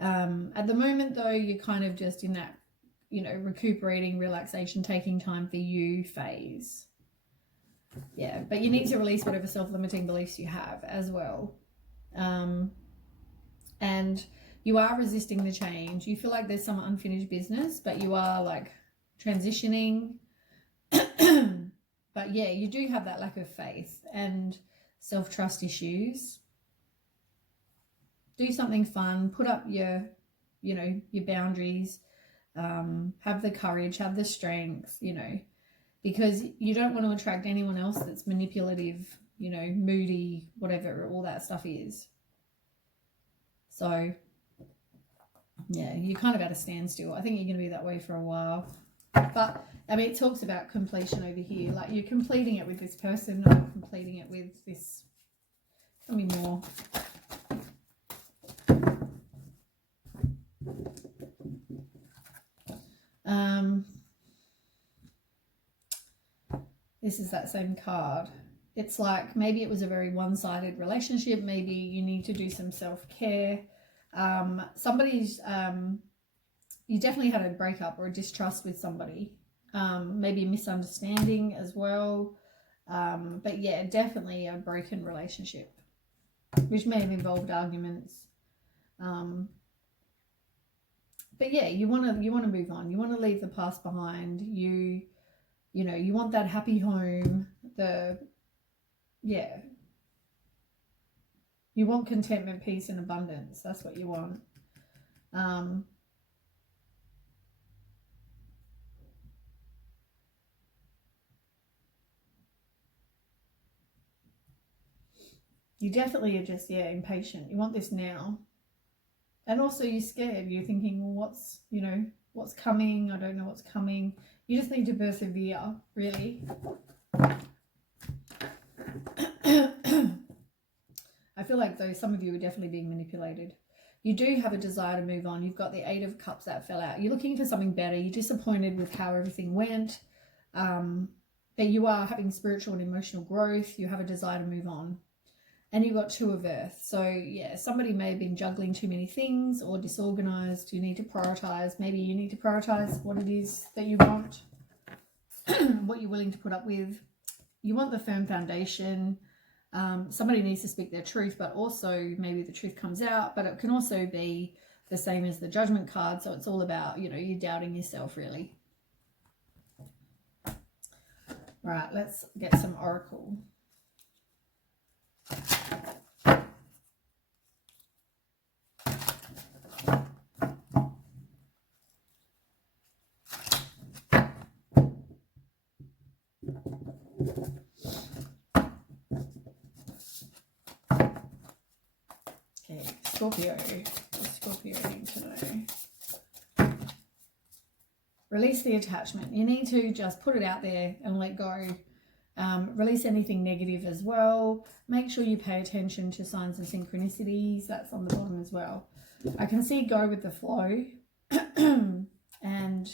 At the moment though, you're kind of just in that, recuperating, relaxation, taking time for you phase. Yeah, but you need to release whatever self-limiting beliefs you have as well. And you are resisting the change. You feel like there's some unfinished business, but you are like transitioning. But yeah, you do have that lack of faith and self-trust issues. Do something fun, put up your boundaries, have the courage, have the strength, because you don't want to attract anyone else that's manipulative, moody, whatever all that stuff is. So yeah, you're kind of at a standstill. I think you're going to be that way for a while. But I mean, it talks about completion over here. Like you're completing it with this person, not completing it with this. Tell me more. This is that same card. It's like maybe it was a very one-sided relationship. Maybe you need to do some self-care. You definitely had a breakup or a distrust with somebody. Maybe a misunderstanding as well. But yeah, definitely a broken relationship, which may have involved arguments. But yeah, you want to move on. You want to leave the past behind. You want that happy home. You want contentment, peace, and abundance. That's what you want. You definitely are just, impatient. You want this now. And also you're scared. You're thinking, well, what's coming? I don't know what's coming. You just need to persevere, really. I feel like though some of you are definitely being manipulated. You do have a desire to move on. You've got the 8 of Cups that fell out. You're looking for something better. You're disappointed with how everything went. But you are having spiritual and emotional growth. You have a desire to move on. And you've got 2 of Earth. So yeah, somebody may have been juggling too many things or disorganized. You need to prioritize. Maybe you need to prioritize what it is that you want, what you're willing to put up with. You want the firm foundation. Somebody needs to speak their truth, but also maybe the truth comes out, but it can also be the same as the Judgment card. So it's all about, you doubting yourself, really. All right, let's get some oracle. Scorpio. What Scorpio need to know? Release the attachment. You need to just put it out there and let go. Release anything negative as well. Make sure you pay attention to signs and synchronicities. That's on the bottom as well. I can see go with the flow. And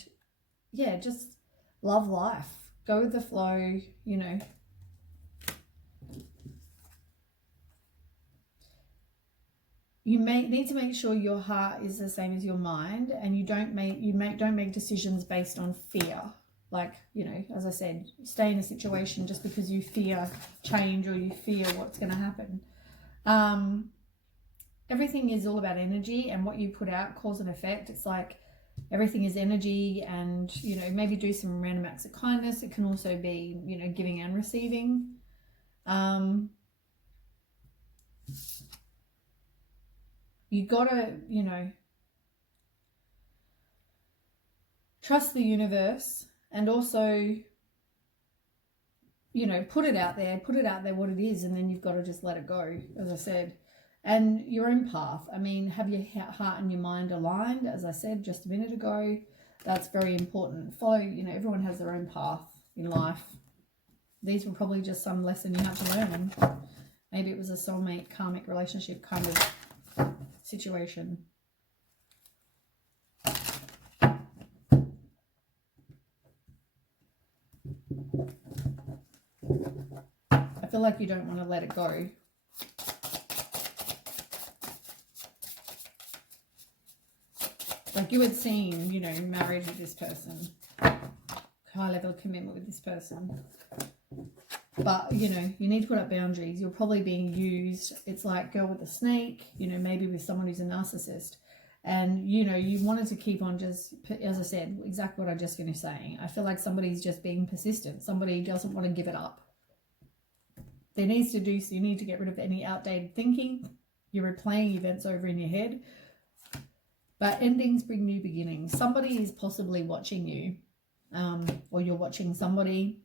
yeah, just love life. Go with the flow, you know. You need to make sure your heart is the same as your mind, and you don't make decisions based on fear. Like, you know, as I said, stay in a situation just because you fear change or you fear what's going to happen. Everything is all about energy, and what you put out, cause and effect. It's like everything is energy, and, you know, maybe do some random acts of kindness. It can also be, you know, giving and receiving. You gotta, you know, trust the universe, and also, you know, put it out there what it is, and then you've got to just let it go, as I said. And your own path. I mean, have your heart and your mind aligned, as I said just a minute ago. That's very important. Follow, you know, everyone has their own path in life. These were probably just some lesson you had to learn. Maybe it was a soulmate, karmic relationship kind of situation. I feel like you don't want to let it go. Like you had seen, you know, married with this person, high level of commitment with this person. But, you know, you need to put up boundaries. You're probably being used. It's like girl with a snake, you know, maybe with someone who's a narcissist. And, you know, you wanted to keep on just, as I said, exactly what I just finished saying. I feel like somebody's just being persistent. Somebody doesn't want to give it up. There needs to do, so you need to get rid of any outdated thinking. You're replaying events over in your head. But endings bring new beginnings. Somebody is possibly watching you, or you're watching somebody.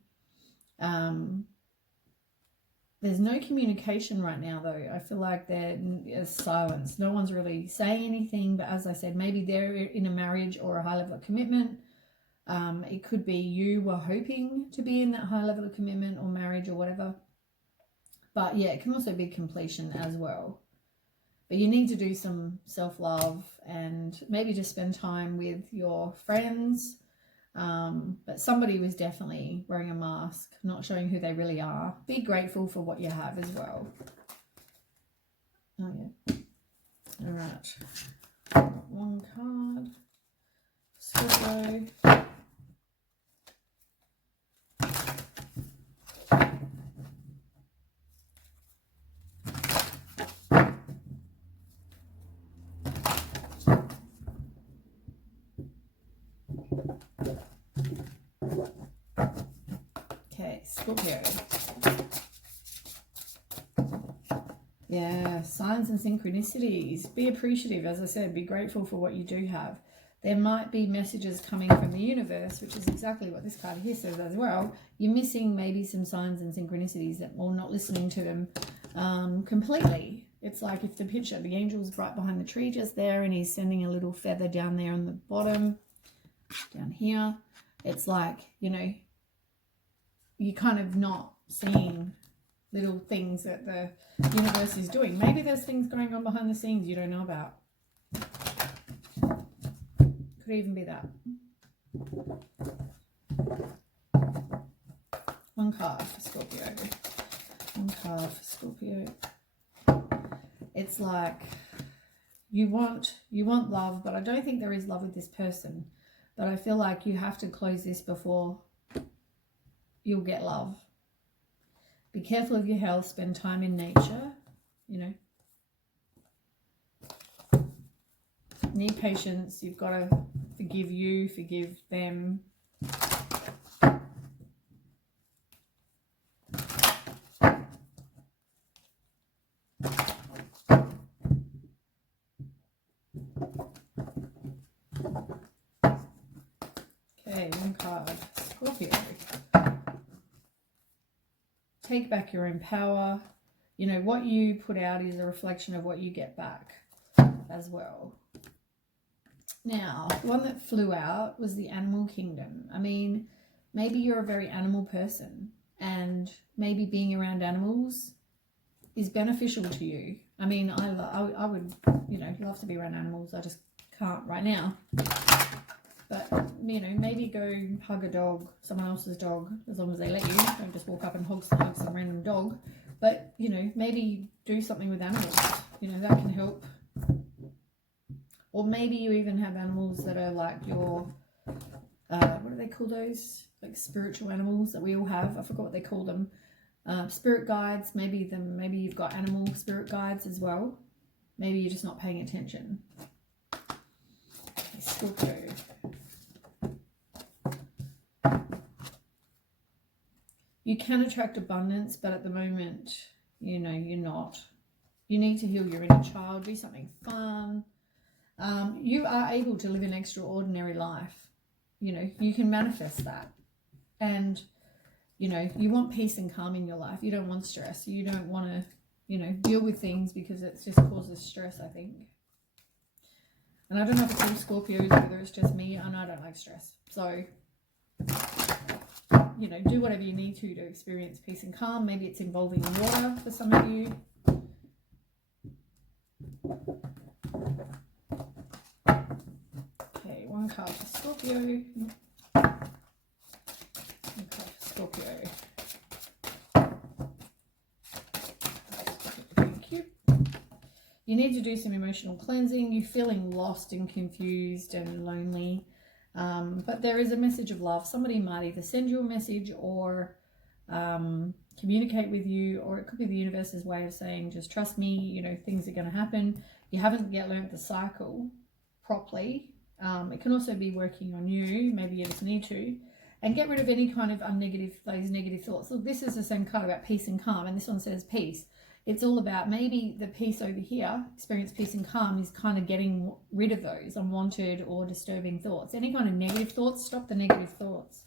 There's no communication right now, though. I feel like there's silence. No one's really saying anything. But as I said, maybe they're in a marriage or a high level of commitment. It could be you were hoping to be in that high level of commitment or marriage or whatever. But yeah, it can also be completion as well. But you need to do some self-love and maybe just spend time with your friends. But somebody was definitely wearing a mask, not showing who they really are. Be grateful for what you have as well. Oh, yeah. All right. One card. Scorpio. Okay, Scorpio. Yeah, signs and synchronicities. Be appreciative, as I said. Be grateful for what you do have. There might be messages coming from the universe, which is exactly what this card here says as well. You're missing maybe some signs and synchronicities that, or not listening to them completely. It's like if the picture, the angel's right behind the tree just there, and he's sending a little feather down there on the bottom, down here. It's like, you know, you're kind of not seeing little things that the universe is doing. Maybe there's things going on behind the scenes you don't know about. Could even be that. One card for Scorpio. One card for Scorpio. It's like you want love, but I don't think there is love with this person. But I feel like you have to close this before you'll get love. Be careful of your health. Spend time in nature, you know. Need patience. You've got to forgive you, forgive them. Okay, one card. Scorpio. Take back your own power. You know, what you put out is a reflection of what you get back. as well. Now, the one that flew out was the animal kingdom. I mean, maybe you're a very animal person, and maybe being around animals is beneficial to you. I mean, I would, you know, love to be around animals. I just can't right now. But, you know, maybe go hug a dog, someone else's dog, as long as they let you. Don't just walk up and hug some random dog. But, you know, maybe do something with animals. You know, that can help. Or maybe you even have animals that are like your, what do they call those? Like spiritual animals that we all have. I forgot what they call them. Spirit guides. Maybe you've got animal spirit guides as well. Maybe you're just not paying attention. Scorpio. You can attract abundance, but at the moment, you know, you're not. You need to heal your inner child. Do something fun. You are able to live an extraordinary life. You know, you can manifest that. And, you know, you want peace and calm in your life. You don't want stress. You don't want to, you know, deal with things because it just causes stress, I think. And I don't know if it's all Scorpios, whether it's just me. I know I don't like stress. So, you know, do whatever you need to experience peace and calm. Maybe it's involving water for some of you. Okay, one card for Scorpio. One card for Scorpio. Thank you. You need to do some emotional cleansing. You're feeling lost and confused and lonely. But there is a message of love. Somebody might either send you a message or communicate with you, or it could be the universe's way of saying, just trust me, you know, things are going to happen. You haven't yet learned the cycle properly. It can also be working on you. Maybe you just need to. And get rid of any kind of those negative thoughts. Look, this is the same card about peace and calm, and this one says peace. It's all about maybe the peace over here, experience peace and calm, is kind of getting rid of those unwanted or disturbing thoughts. Any kind of negative thoughts, stop the negative thoughts.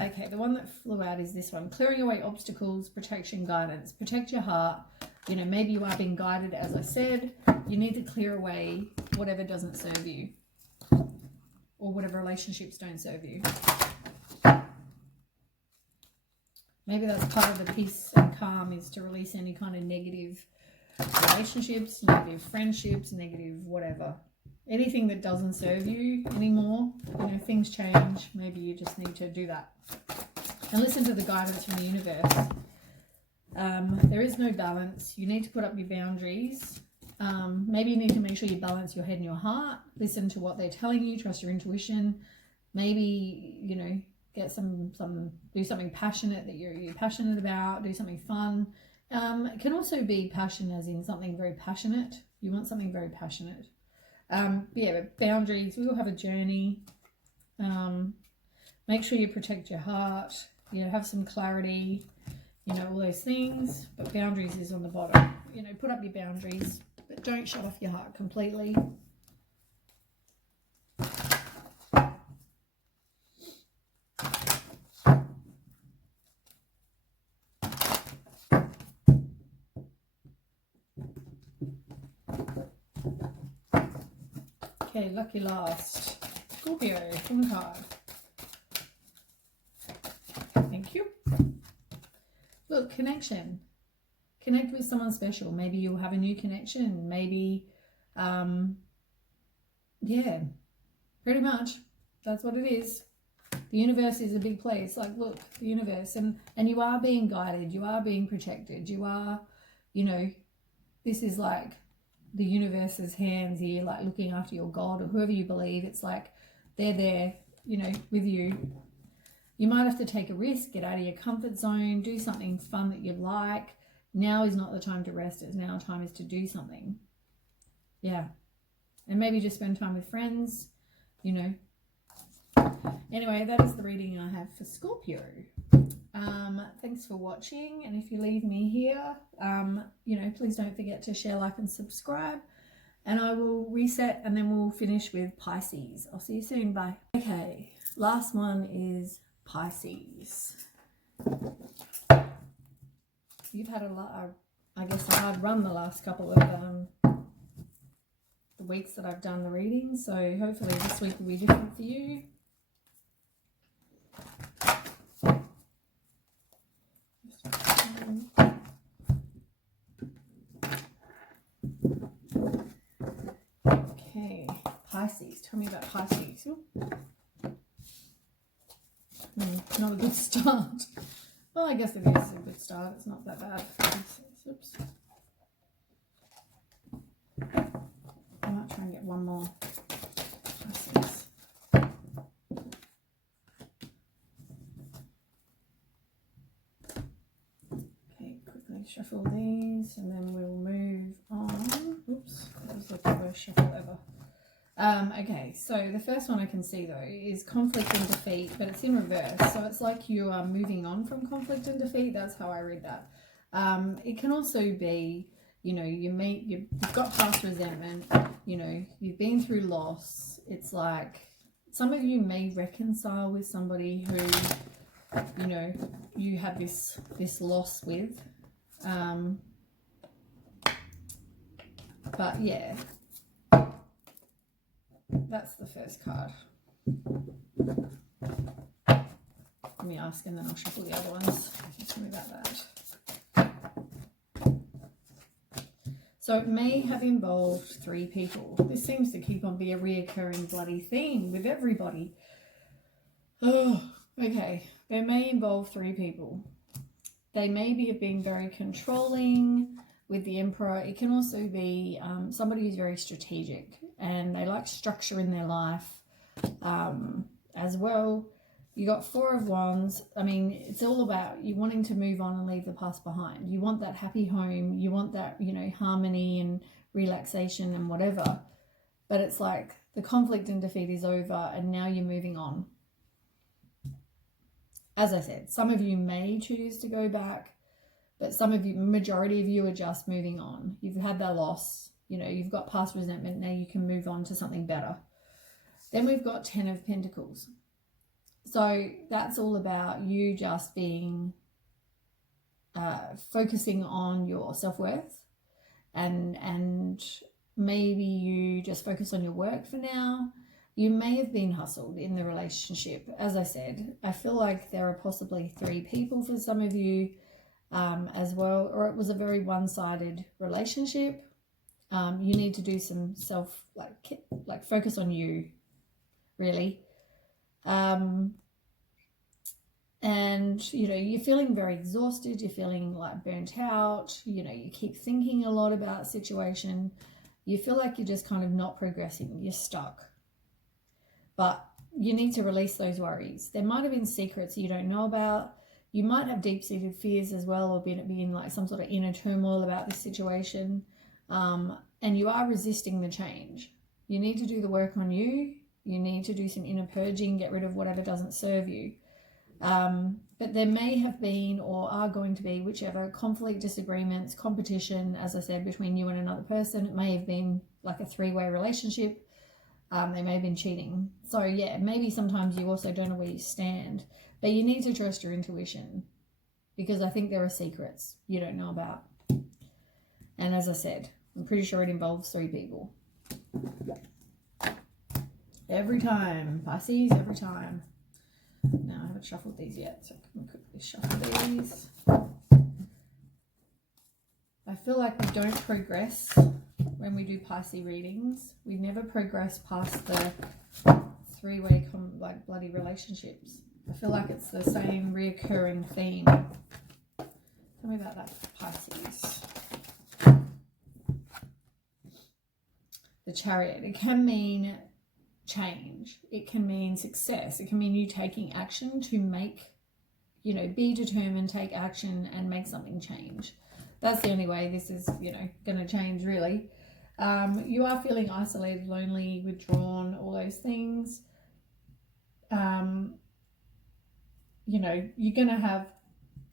Okay, the one that flew out is this one. Clearing away obstacles, protection, guidance. Protect your heart. You know, maybe you are being guided, as I said. You need to clear away whatever doesn't serve you, or whatever relationships don't serve you. Maybe that's part of the peace and calm, is to release any kind of negative relationships, negative friendships, negative whatever. Anything that doesn't serve you anymore. You know, things change. Maybe you just need to do that. And listen to the guidance from the universe. There is no balance. You need to put up your boundaries. Maybe you need to make sure you balance your head and your heart. Listen to what they're telling you. Trust your intuition. Maybe, you know, get do something passionate that you're passionate about. Do something fun. It can also be passion as in something very passionate. You want something very passionate. Yeah, but boundaries. We all have a journey. Make sure you protect your heart. You know, have some clarity. You know, all those things. But boundaries is on the bottom. You know, put up your boundaries, but don't shut off your heart completely. Okay, lucky last. Scorpio, one card. Thank you. Look, connection. Connect with someone special. Maybe you'll have a new connection. Maybe, yeah, pretty much. That's what it is. The universe is a big place. Like, look, the universe. And you are being guided. You are being protected. You are, you know, this is like the universe's hands here, like looking after your God or whoever you believe. It's like they're there, you know, with you. You might have to take a risk, get out of your comfort zone, do something fun that you like. Now is not the time to rest. It's now time is to do something. Yeah. And maybe just spend time with friends, you know. Anyway, that is the reading I have for Scorpio. Thanks for watching, and if you leave me here, you know, please don't forget to share, like, and subscribe, and I will reset, and then we'll finish with Pisces. I'll see you soon. Bye. Okay, last one is Pisces. You've had I guess a hard run the last couple of the weeks that I've done the reading, so hopefully this week will be different for you. Okay, Pisces. Tell me about Pisces. Not a good start. Well, I guess it is a good start. It's not that bad. Oops. I might try and get one more. Pisces. Okay, quickly shuffle these and then we'll move on. Oops, that was like the worst shuffle ever. Okay, so the first one I can see though is conflict and defeat, but it's in reverse. So it's like you are moving on from conflict and defeat. That's how I read that. It can also be, you know, you've got past resentment, you know, you've been through loss. It's like some of you may reconcile with somebody who, you know, you have this loss with. But yeah. That's the first card. Let me ask and then I'll shuffle the other ones. Tell me about that. So it may have involved 3 people. This seems to keep on being a reoccurring bloody theme with everybody. Oh, okay. There may involve 3 people. They may be being very controlling with the Emperor. It can also be somebody who's very strategic and they like structure in their life as well. You got 4 of Wands. I mean, it's all about you wanting to move on and leave the past behind. You want that happy home. You want that, you know, harmony and relaxation and whatever. But it's like the conflict and defeat is over and now you're moving on. As I said, some of you may choose to go back, but some of you, majority of you are just moving on. You've had that loss, you know, you've got past resentment. Now you can move on to something better. Then we've got 10 of Pentacles. So that's all about you just being, focusing on your self-worth and maybe you just focus on your work for now. You may have been hustled in the relationship. As I said, I feel like there are possibly 3 people for some of you as well, or it was a very one-sided relationship. You need to do some self, like focus on you, really. And, you know, you're feeling very exhausted. You're feeling like burnt out. You know, you keep thinking a lot about situation. You feel like you're just kind of not progressing. You're stuck. But you need to release those worries. There might have been secrets you don't know about. You might have deep-seated fears as well, or be in like some sort of inner turmoil about this situation. And you are resisting the change. You need to do the work on you. You need to do some inner purging, get rid of whatever doesn't serve you. But there may have been or are going to be, whichever, conflict, disagreements, competition, as I said, between you and another person. It may have been like a 3-way relationship. They may have been cheating. So yeah, maybe sometimes you also don't know where you stand, but you need to trust your intuition because I think there are secrets you don't know about. And as I said, I'm pretty sure it involves 3 people. Every time, Pisces, every time. Now I haven't shuffled these yet, so I can quickly shuffle these. I feel like we don't progress when we do Pisces readings. We never progress past the 3-way like bloody relationships. I feel like it's the same reoccurring theme. Tell me about that, Pisces. The Chariot. It can mean change. It can mean success. It can mean you taking action to make, you know, be determined, take action and make something change. That's the only way this is, you know, going to change really. You are feeling isolated, lonely, withdrawn, all those things. You know, you're going to have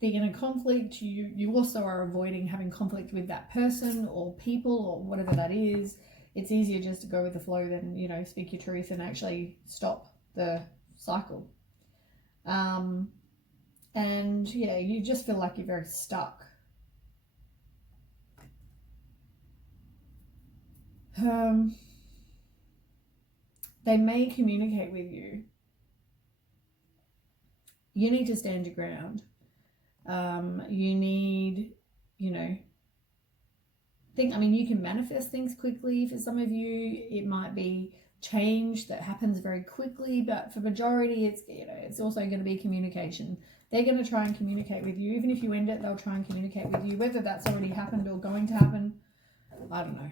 the inner conflict. You also are avoiding having conflict with that person or people or whatever that is. It's easier just to go with the flow than, you know, speak your truth and actually stop the cycle. And yeah, you just feel like you're very stuck. they may communicate with you. You need to stand your ground. You need, you know, you can manifest things quickly. For some of you, it might be change that happens very quickly, but for majority, it's, you know, it's also going to be communication. They're going to try and communicate with you. Even if you end it, they'll try and communicate with you. Whether that's already happened or going to happen, I don't know.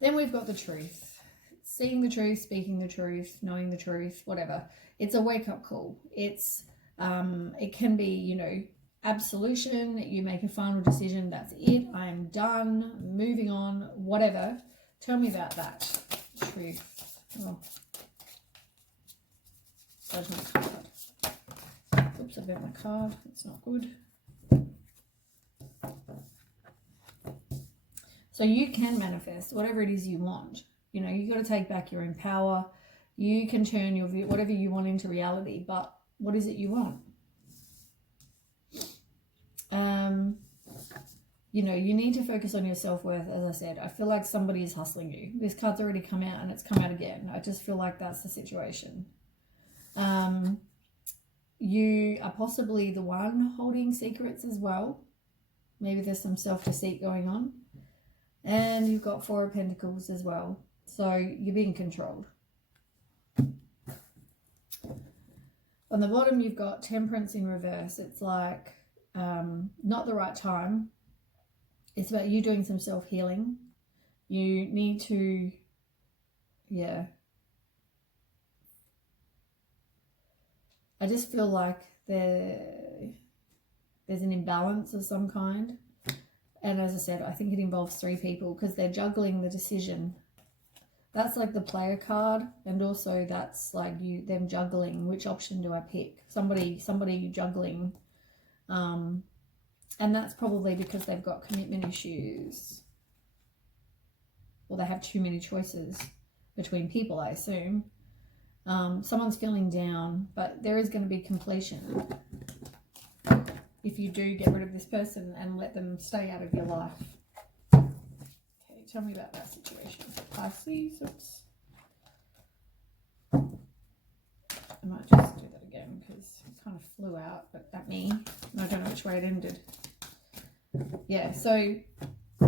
Then we've got the truth. Seeing the truth, speaking the truth, knowing the truth, whatever. It's a wake-up call. It's it can be, you know, absolution. You make a final decision. That's it. I am done. Moving on. Whatever. Tell me about that. Truth. Oh. Judgment card. Oops, I bent my card. It's not good. So you can manifest whatever it is you want. You know, you got to take back your own power. You can turn your whatever you want into reality, but what is it you want? You know, you need to focus on your self-worth. As I said, I feel like somebody is hustling you. This card's already come out and it's come out again. I just feel like that's the situation. You are possibly the one holding secrets as well. Maybe there's some self-deceit going on. And you've got Four of Pentacles as well. So you're being controlled. On the bottom, you've got Temperance in reverse. It's like not the right time. It's about you doing some self-healing. You need to, yeah. I just feel like there's an imbalance of some kind. And as I said, I think it involves three people because they're juggling the decision. That's like the player card, and also that's like them juggling. Which option do I pick? Somebody juggling, and that's probably because they've got commitment issues, or they have too many choices between people. I assume someone's feeling down, but there is going to be completion if you do get rid of this person and let them stay out of your life. Okay, tell me about that situation. Pisces, oops. I might just do that again because it kind of flew out, but at me, and I don't know which way it ended. Yeah, so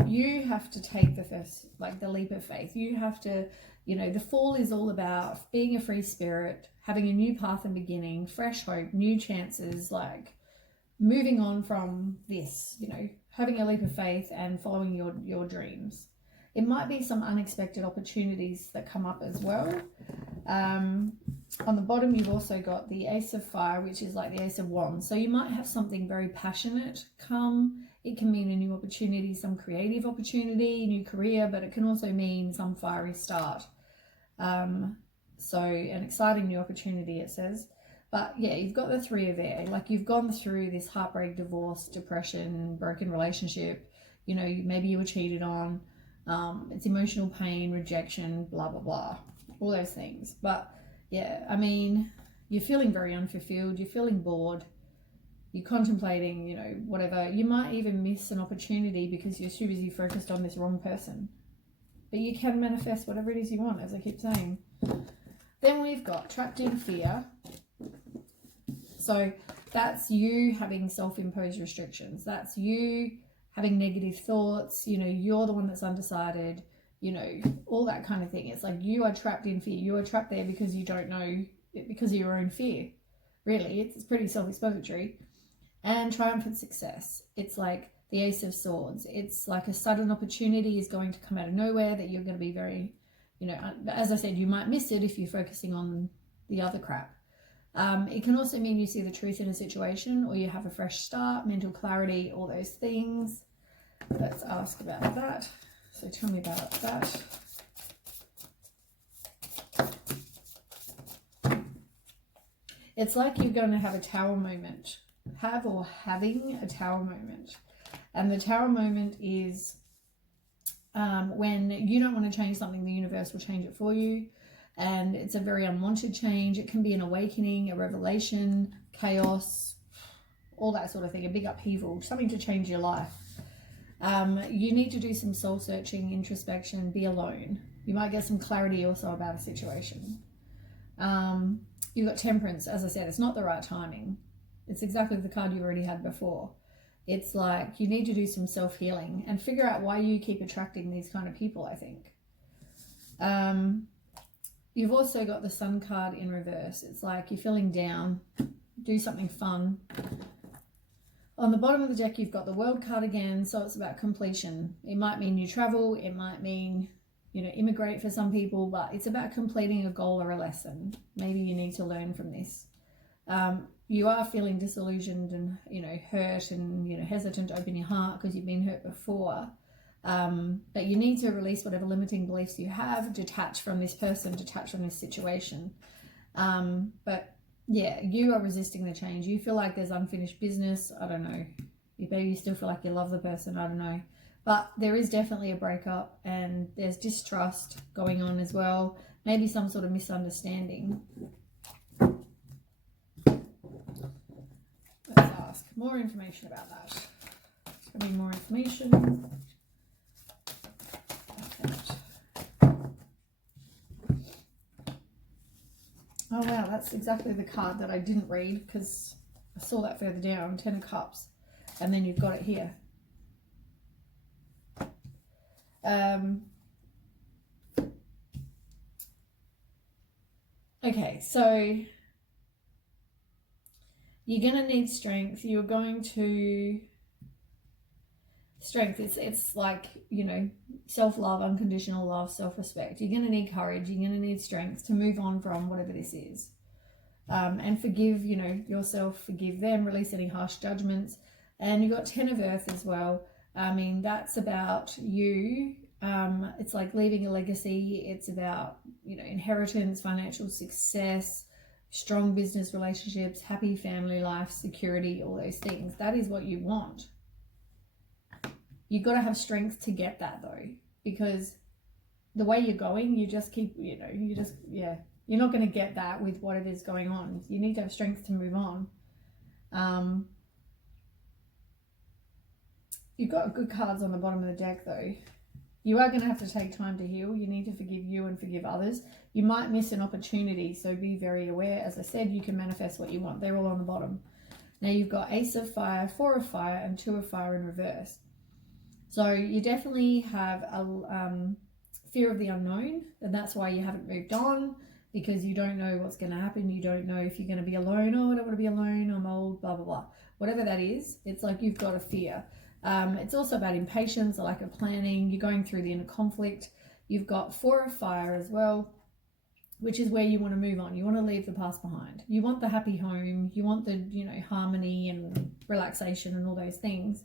you have to take the first, like the leap of faith. You have to, you know, the fall is all about being a free spirit, having a new path and beginning, fresh hope, new chances, like moving on from this, you know, having a leap of faith and following your dreams. It might be some unexpected opportunities that come up as well. On the bottom, you've also got the Ace of Fire, which is like the Ace of Wands. So you might have something very passionate come. It can mean a new opportunity, some creative opportunity, new career, but it can also mean some fiery start. So an exciting new opportunity, it says. But yeah, you've got the three of air. Like you've gone through this heartbreak, divorce, depression, broken relationship. You know, maybe you were cheated on. It's emotional pain, rejection, blah, blah, blah. All those things. But yeah, I mean, you're feeling very unfulfilled. You're feeling bored. You're contemplating, you know, whatever. You might even miss an opportunity because you're too busy focused on this wrong person. But you can manifest whatever it is you want, as I keep saying. Then we've got trapped in fear. So that's you having self-imposed restrictions. That's you having negative thoughts. You know, you're the one that's undecided, you know, all that kind of thing. It's like you are trapped in fear. You are trapped there because you don't know, because of your own fear. Really, it's pretty self-explanatory. And triumphant success. It's like the Ace of Swords. It's like a sudden opportunity is going to come out of nowhere that you're going to be very, you know, as I said, you might miss it if you're focusing on the other crap. It can also mean you see the truth in a situation, or you have a fresh start, mental clarity, all those things. Let's ask about that. So tell me about that. It's like you're going to have a tower moment. Having a tower moment. And the tower moment is when you don't want to change something, the universe will change it for you. And it's a very unwanted change. It can be an awakening, a revelation, chaos, all that sort of thing, a big upheaval, something to change your life. You need to do some soul searching, introspection, be alone. You might get some clarity also about a situation. You've got Temperance. As I said, it's not the right timing. It's exactly the card you already had before. It's like you need to do some self-healing and figure out why you keep attracting these kind of people, I think. You've also got the Sun card in reverse. It's like you're feeling down. Do something fun. On the bottom of the deck, you've got the World card again, so it's about completion. It might mean you travel. It might mean, you know, immigrate for some people, but it's about completing a goal or a lesson. Maybe you need to learn from this. You are feeling disillusioned and, you know, hurt and, you know, hesitant to open your heart because you've been hurt before. But you need to release whatever limiting beliefs you have, detach from this person, detach from this situation. But yeah, you are resisting the change. You feel like there's unfinished business. I don't know. Maybe you still feel like you love the person. I don't know. But there is definitely a breakup and there's distrust going on as well. Maybe some sort of misunderstanding. Let's ask more information about that. There's going to be more information. Oh wow, that's exactly the card that I didn't read because I saw that further down, 10 of Cups, and then you've got it here. Okay, so you're going to need strength. You're going to... Strength, it's like, you know, self-love, unconditional love, self-respect. You're going to need courage. You're going to need strength to move on from whatever this is. And forgive, you know, yourself, forgive them, release any harsh judgments. And you've got 10 of Earth as well. I mean, that's about you. It's like leaving a legacy. It's about, you know, inheritance, financial success, strong business relationships, happy family life, security, all those things. That is what you want. You've got to have strength to get that though, because the way you're going, you just keep, you know, you're not going to get that with whatever is going on. You need to have strength to move on. You've got good cards on the bottom of the deck though. You are going to have to take time to heal. You need to forgive you and forgive others. You might miss an opportunity, so be very aware. As I said, you can manifest what you want. They're all on the bottom. Now you've got Ace of Fire, 4 of Fire, and 2 of Fire in reverse. So you definitely have a fear of the unknown, and that's why you haven't moved on, because you don't know what's going to happen. You don't know if you're going to be alone. Oh, I don't want to be alone. I'm old, blah, blah, blah. Whatever that is, it's like you've got a fear. It's also about impatience, a lack of planning. You're going through the inner conflict. You've got 4 of Fire as well, which is where you want to move on. You want to leave the past behind. You want the happy home. You want the, you know, harmony and relaxation and all those things,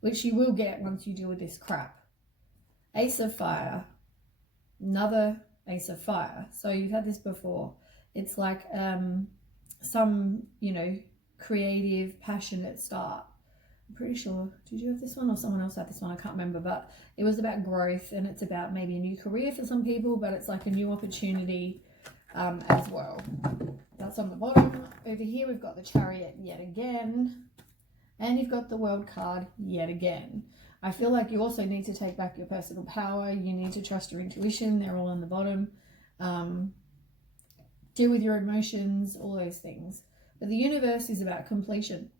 which you will get once you deal with this crap. Ace of Fire, another Ace of Fire. So you've had this before. It's like some, you know, creative, passionate start. I'm pretty sure, did you have this one or someone else had this one? I can't remember, but it was about growth, and it's about maybe a new career for some people, but it's like a new opportunity as well. That's on the bottom. Over here we've got the Chariot yet again. And you've got the World card yet again. I feel like you also need to take back your personal power. You need to trust your intuition. They're all on the bottom. Deal with your emotions, all those things. But the universe is about completion.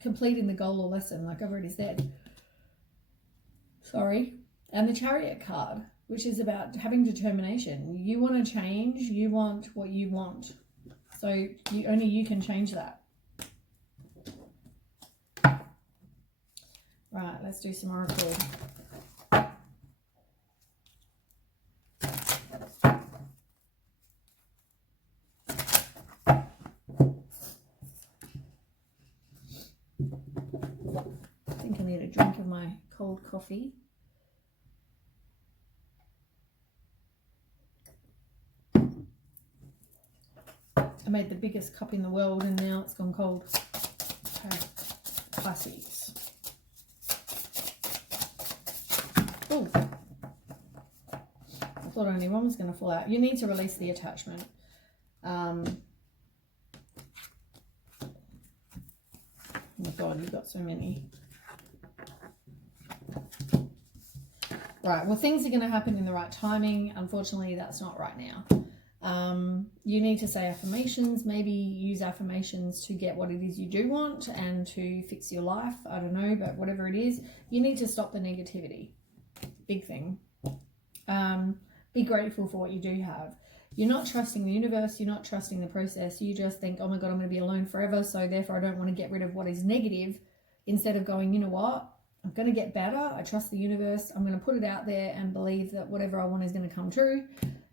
Completing the goal or lesson, like I've already said. Sorry. And the Chariot card, which is about having determination. You want to change. You want what you want. So only you can change that. Right, let's do some oracle. I think I need a drink of my cold coffee. I made the biggest cup in the world and now it's gone cold. Okay, Pisces. Oh, I thought only one was going to fall out. You need to release the attachment. Oh my God, you've got so many. Right, well, things are going to happen in the right timing. Unfortunately, that's not right now. You need to say affirmations, maybe use affirmations to get what it is you do want and to fix your life. I don't know, but whatever it is, you need to stop the negativity. Big thing. Be grateful for what you do have. You're not trusting the universe. You're not trusting the process. You just think, oh my God, I'm going to be alone forever. So therefore I don't want to get rid of what is negative, instead of going, you know what? I'm going to get better. I trust the universe. I'm going to put it out there and believe that whatever I want is going to come true.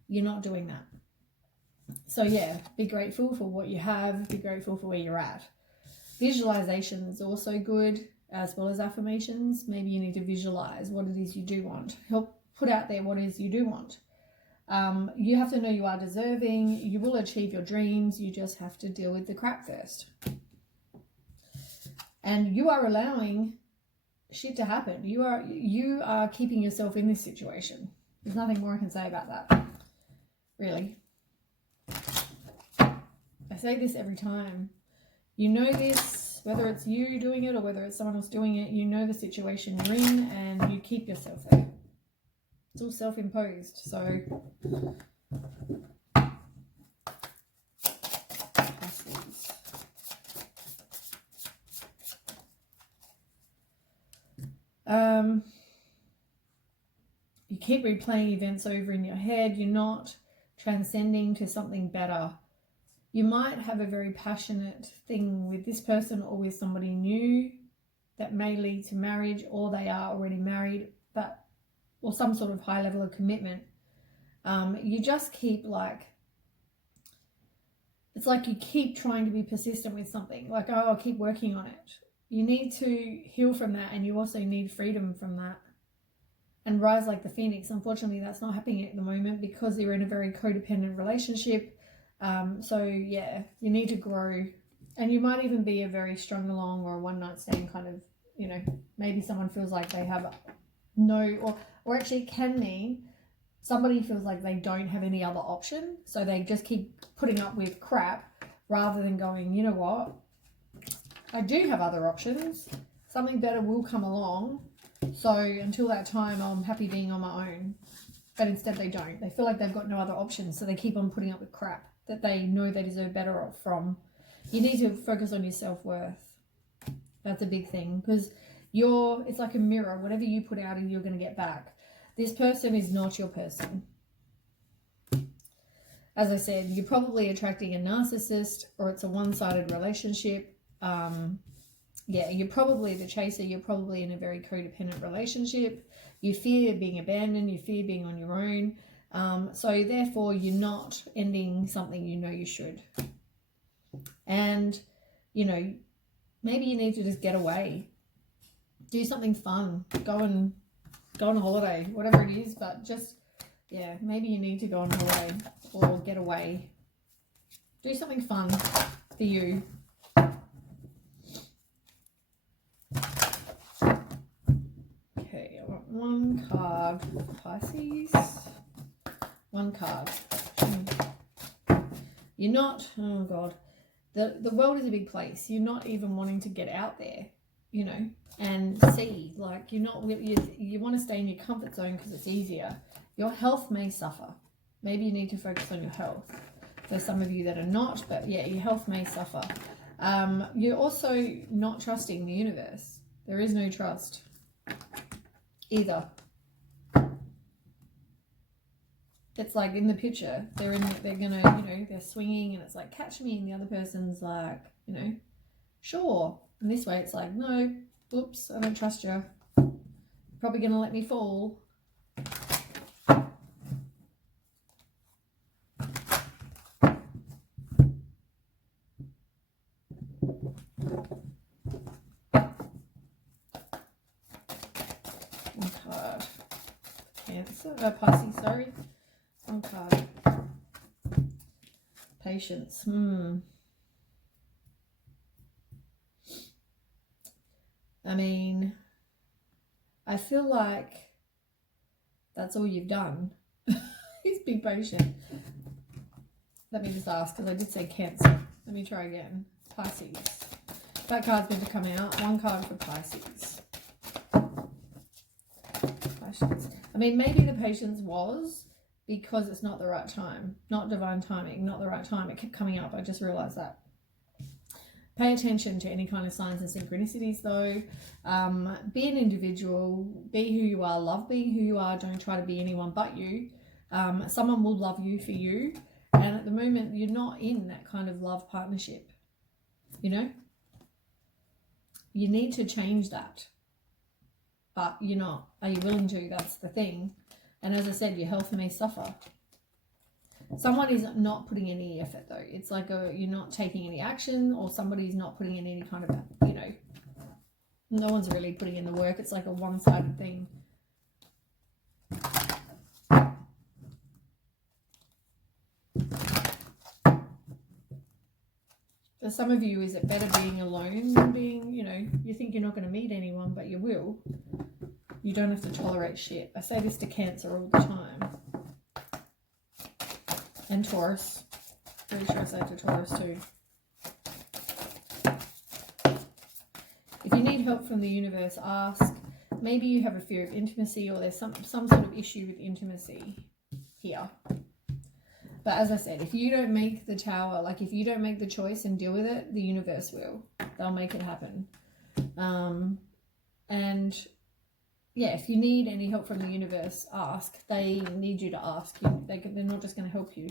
You're not doing that. So yeah, be grateful for what you have. Be grateful for where you're at. Visualization is also good, as well as affirmations. Maybe you need to visualize what it is you do want. Help put out there what it is you do want. You have to know you are deserving. You will achieve your dreams. You just have to deal with the crap first. And you are allowing shit to happen. You are keeping yourself in this situation. There's nothing more I can say about that, really. I say this every time. You know this, whether it's you doing it or whether it's someone else doing it, you know the situation you're in and you keep yourself there. It's all self-imposed, so Pisces. You keep replaying events over in your head. You're not transcending to something better. You might have a very passionate thing with this person or with somebody new that may lead to marriage, or they are already married, or some sort of high level of commitment. You just keep it's like you keep trying to be persistent with something. Like, oh, I'll keep working on it. You need to heal from that, and you also need freedom from that. And rise like the phoenix. Unfortunately, that's not happening at the moment because you're in a very codependent relationship. So yeah, you need to grow. And you might even be a very strung along or a one night stand kind of, you know, maybe someone feels like they have or actually it can mean somebody feels like they don't have any other option. So they just keep putting up with crap rather than going, you know what? I do have other options. Something better will come along. So until that time, I'm happy being on my own. But instead they don't. They feel like they've got no other options. So they keep on putting up with crap that they know they deserve better from. You need to focus on your self-worth. That's a big thing, because it's like a mirror. Whatever you put out, you're going to get back. This person is not your person. As I said, you're probably attracting a narcissist, or it's a one-sided relationship. Yeah, you're probably the chaser. You're probably in a very codependent relationship. You fear being abandoned. You fear being on your own. So therefore, you're not ending something you know you should. And, you know, maybe you need to just get away. Do something fun. Go on a holiday, whatever it is. But just, yeah, maybe you need to go on holiday or get away. Do something fun for you. Okay, I want one card for Pisces. One card. You're not, oh God, the world is a big place. You're not even wanting to get out there, you know, and see. Like, you want to stay in your comfort zone because it's easier. Your health may suffer. Maybe you need to focus on your health. For some of you that are not, but yeah, your health may suffer. You're also not trusting the universe. There is no trust either. It's like in the picture, they're gonna, you know, they're swinging and it's like, catch me. And the other person's like, you know, sure. And this way it's like, no, oops, I don't trust you. You're probably gonna let me fall. One card. Cancer, Pisces, sorry. One card. Patience. I mean, I feel like that's all you've done. Is be patient. Let me just ask, because I did say Cancer. Let me try again. Pisces. That card's meant to come out. One card for Pisces. patience. I mean, maybe the patience was because it's not the right time, not divine timing, not the right time. It kept coming up. I just realized that. Pay attention to any kind of signs and synchronicities though. Be an individual, be who you are, love being who you are. Don't try to be anyone but you. Someone will love you for you. And at the moment, you're not in that kind of love partnership. You know? You need to change that. But you're not. Are you willing to? That's the thing. And as I said, your health may suffer. Someone is not putting any effort though. It's like you're not taking any action, or somebody's not putting in any kind of, you know, no one's really putting in the work. It's like a one-sided thing. For some of you, is it better being alone than being, you know, you think you're not going to meet anyone, but you will. You don't have to tolerate shit. I say this to Cancer all the time. And Taurus. Pretty sure I say it to Taurus too. If you need help from the universe, ask. Maybe you have a fear of intimacy, or there's some sort of issue with intimacy here. But as I said, if you don't make the tower, like if you don't make the choice and deal with it, the universe will. They'll make it happen. And yeah, if you need any help from the universe, ask. They need you to ask. They're not just going to help you.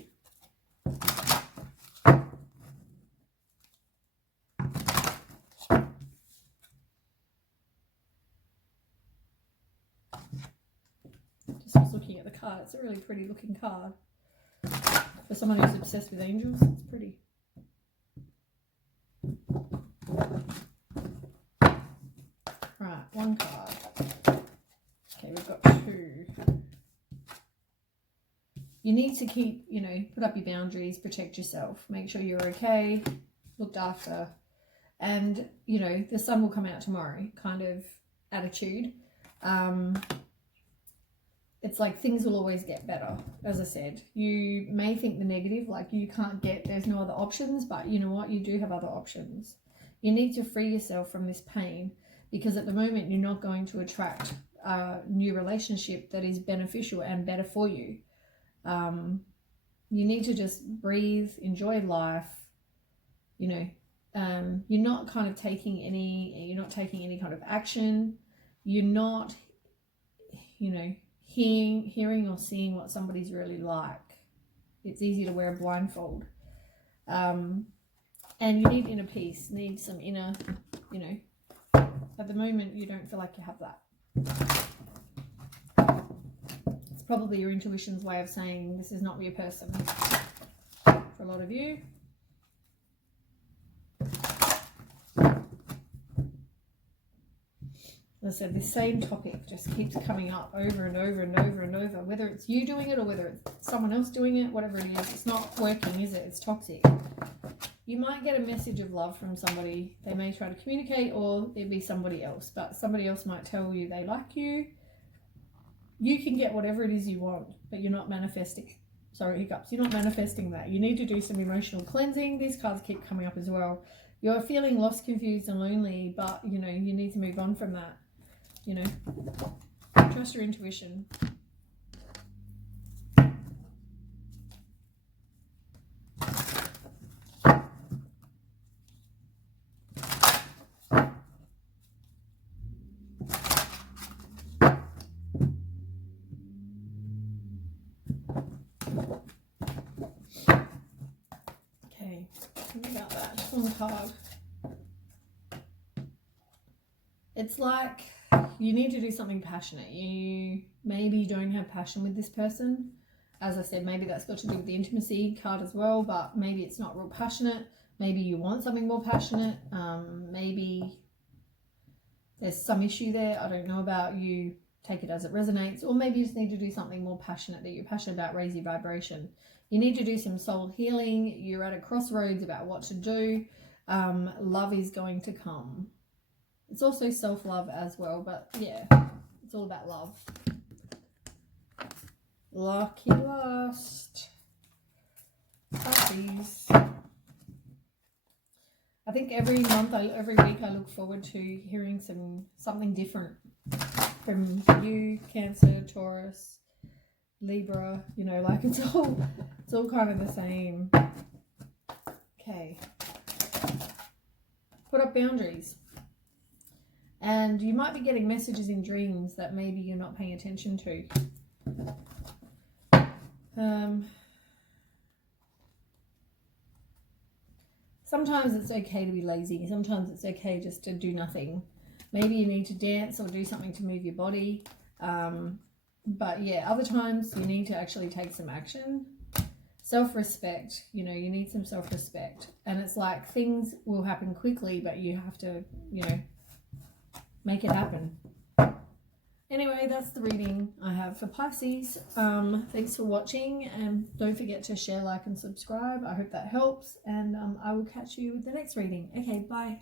Just was looking at the card. It's a really pretty looking card. For someone who's obsessed with angels, it's pretty. Right, one card. Okay, we've got two. You need to keep, you know, put up your boundaries, protect yourself, make sure you're okay, looked after. And, you know, the sun will come out tomorrow kind of attitude. It's like things will always get better. As I said, you may think the negative, like you can't get, there's no other options, but you know what? You do have other options. You need to free yourself from this pain, because at the moment you're not going to attract a new relationship that is beneficial and better for you. You need to just breathe, enjoy life. You know, you're not taking any kind of action. You're not, you know, hearing or seeing what somebody's really like. It's easy to wear a blindfold. And you need inner peace, need some inner, you know, at the moment you don't feel like you have that. It's probably your intuition's way of saying this is not your person for a lot of you. As I said, this same topic just keeps coming up over and over and over and over, whether it's you doing it or whether it's someone else doing it, whatever it is, it's not working, is it? It's toxic. You might get a message of love from somebody. They may try to communicate, or it'd be somebody else, but somebody else might tell you they like you. You can get whatever it is you want, but you're not manifesting. Sorry, hiccups. You're not manifesting that. You need to do some emotional cleansing. These cards keep coming up as well. You're feeling lost, confused, and lonely, but, you know, you need to move on from that. You know, trust your intuition. Okay, think about that. Just one card. It's like you need to do something passionate. You maybe don't have passion with this person. As I said, maybe that's got to do with the intimacy card as well, but maybe it's not real passionate. Maybe you want something more passionate. Maybe there's some issue there. I don't know about you. Take it as it resonates. Or maybe you just need to do something more passionate, that you're passionate about, raise your vibration. You need to do some soul healing. You're at a crossroads about what to do. Love is going to come. It's also self-love as well, but yeah, it's all about love. Lucky last. Pisces. I think every month, every week I look forward to hearing something different. from you, Cancer, Taurus, Libra, you know, like it's all kind of the same. Okay. Put up boundaries. And you might be getting messages in dreams that maybe you're not paying attention to. Sometimes it's okay to be lazy. Sometimes it's okay just to do nothing. Maybe you need to dance or do something to move your body. But yeah, other times you need to actually take some action. Self-respect, you know, you need some self-respect. And it's like things will happen quickly, but you have to, you know, make it happen. Anyway, that's the reading I have for Pisces. Thanks for watching, and don't forget to share, like, and subscribe. I hope that helps, and I will catch you with the next reading. Okay, bye.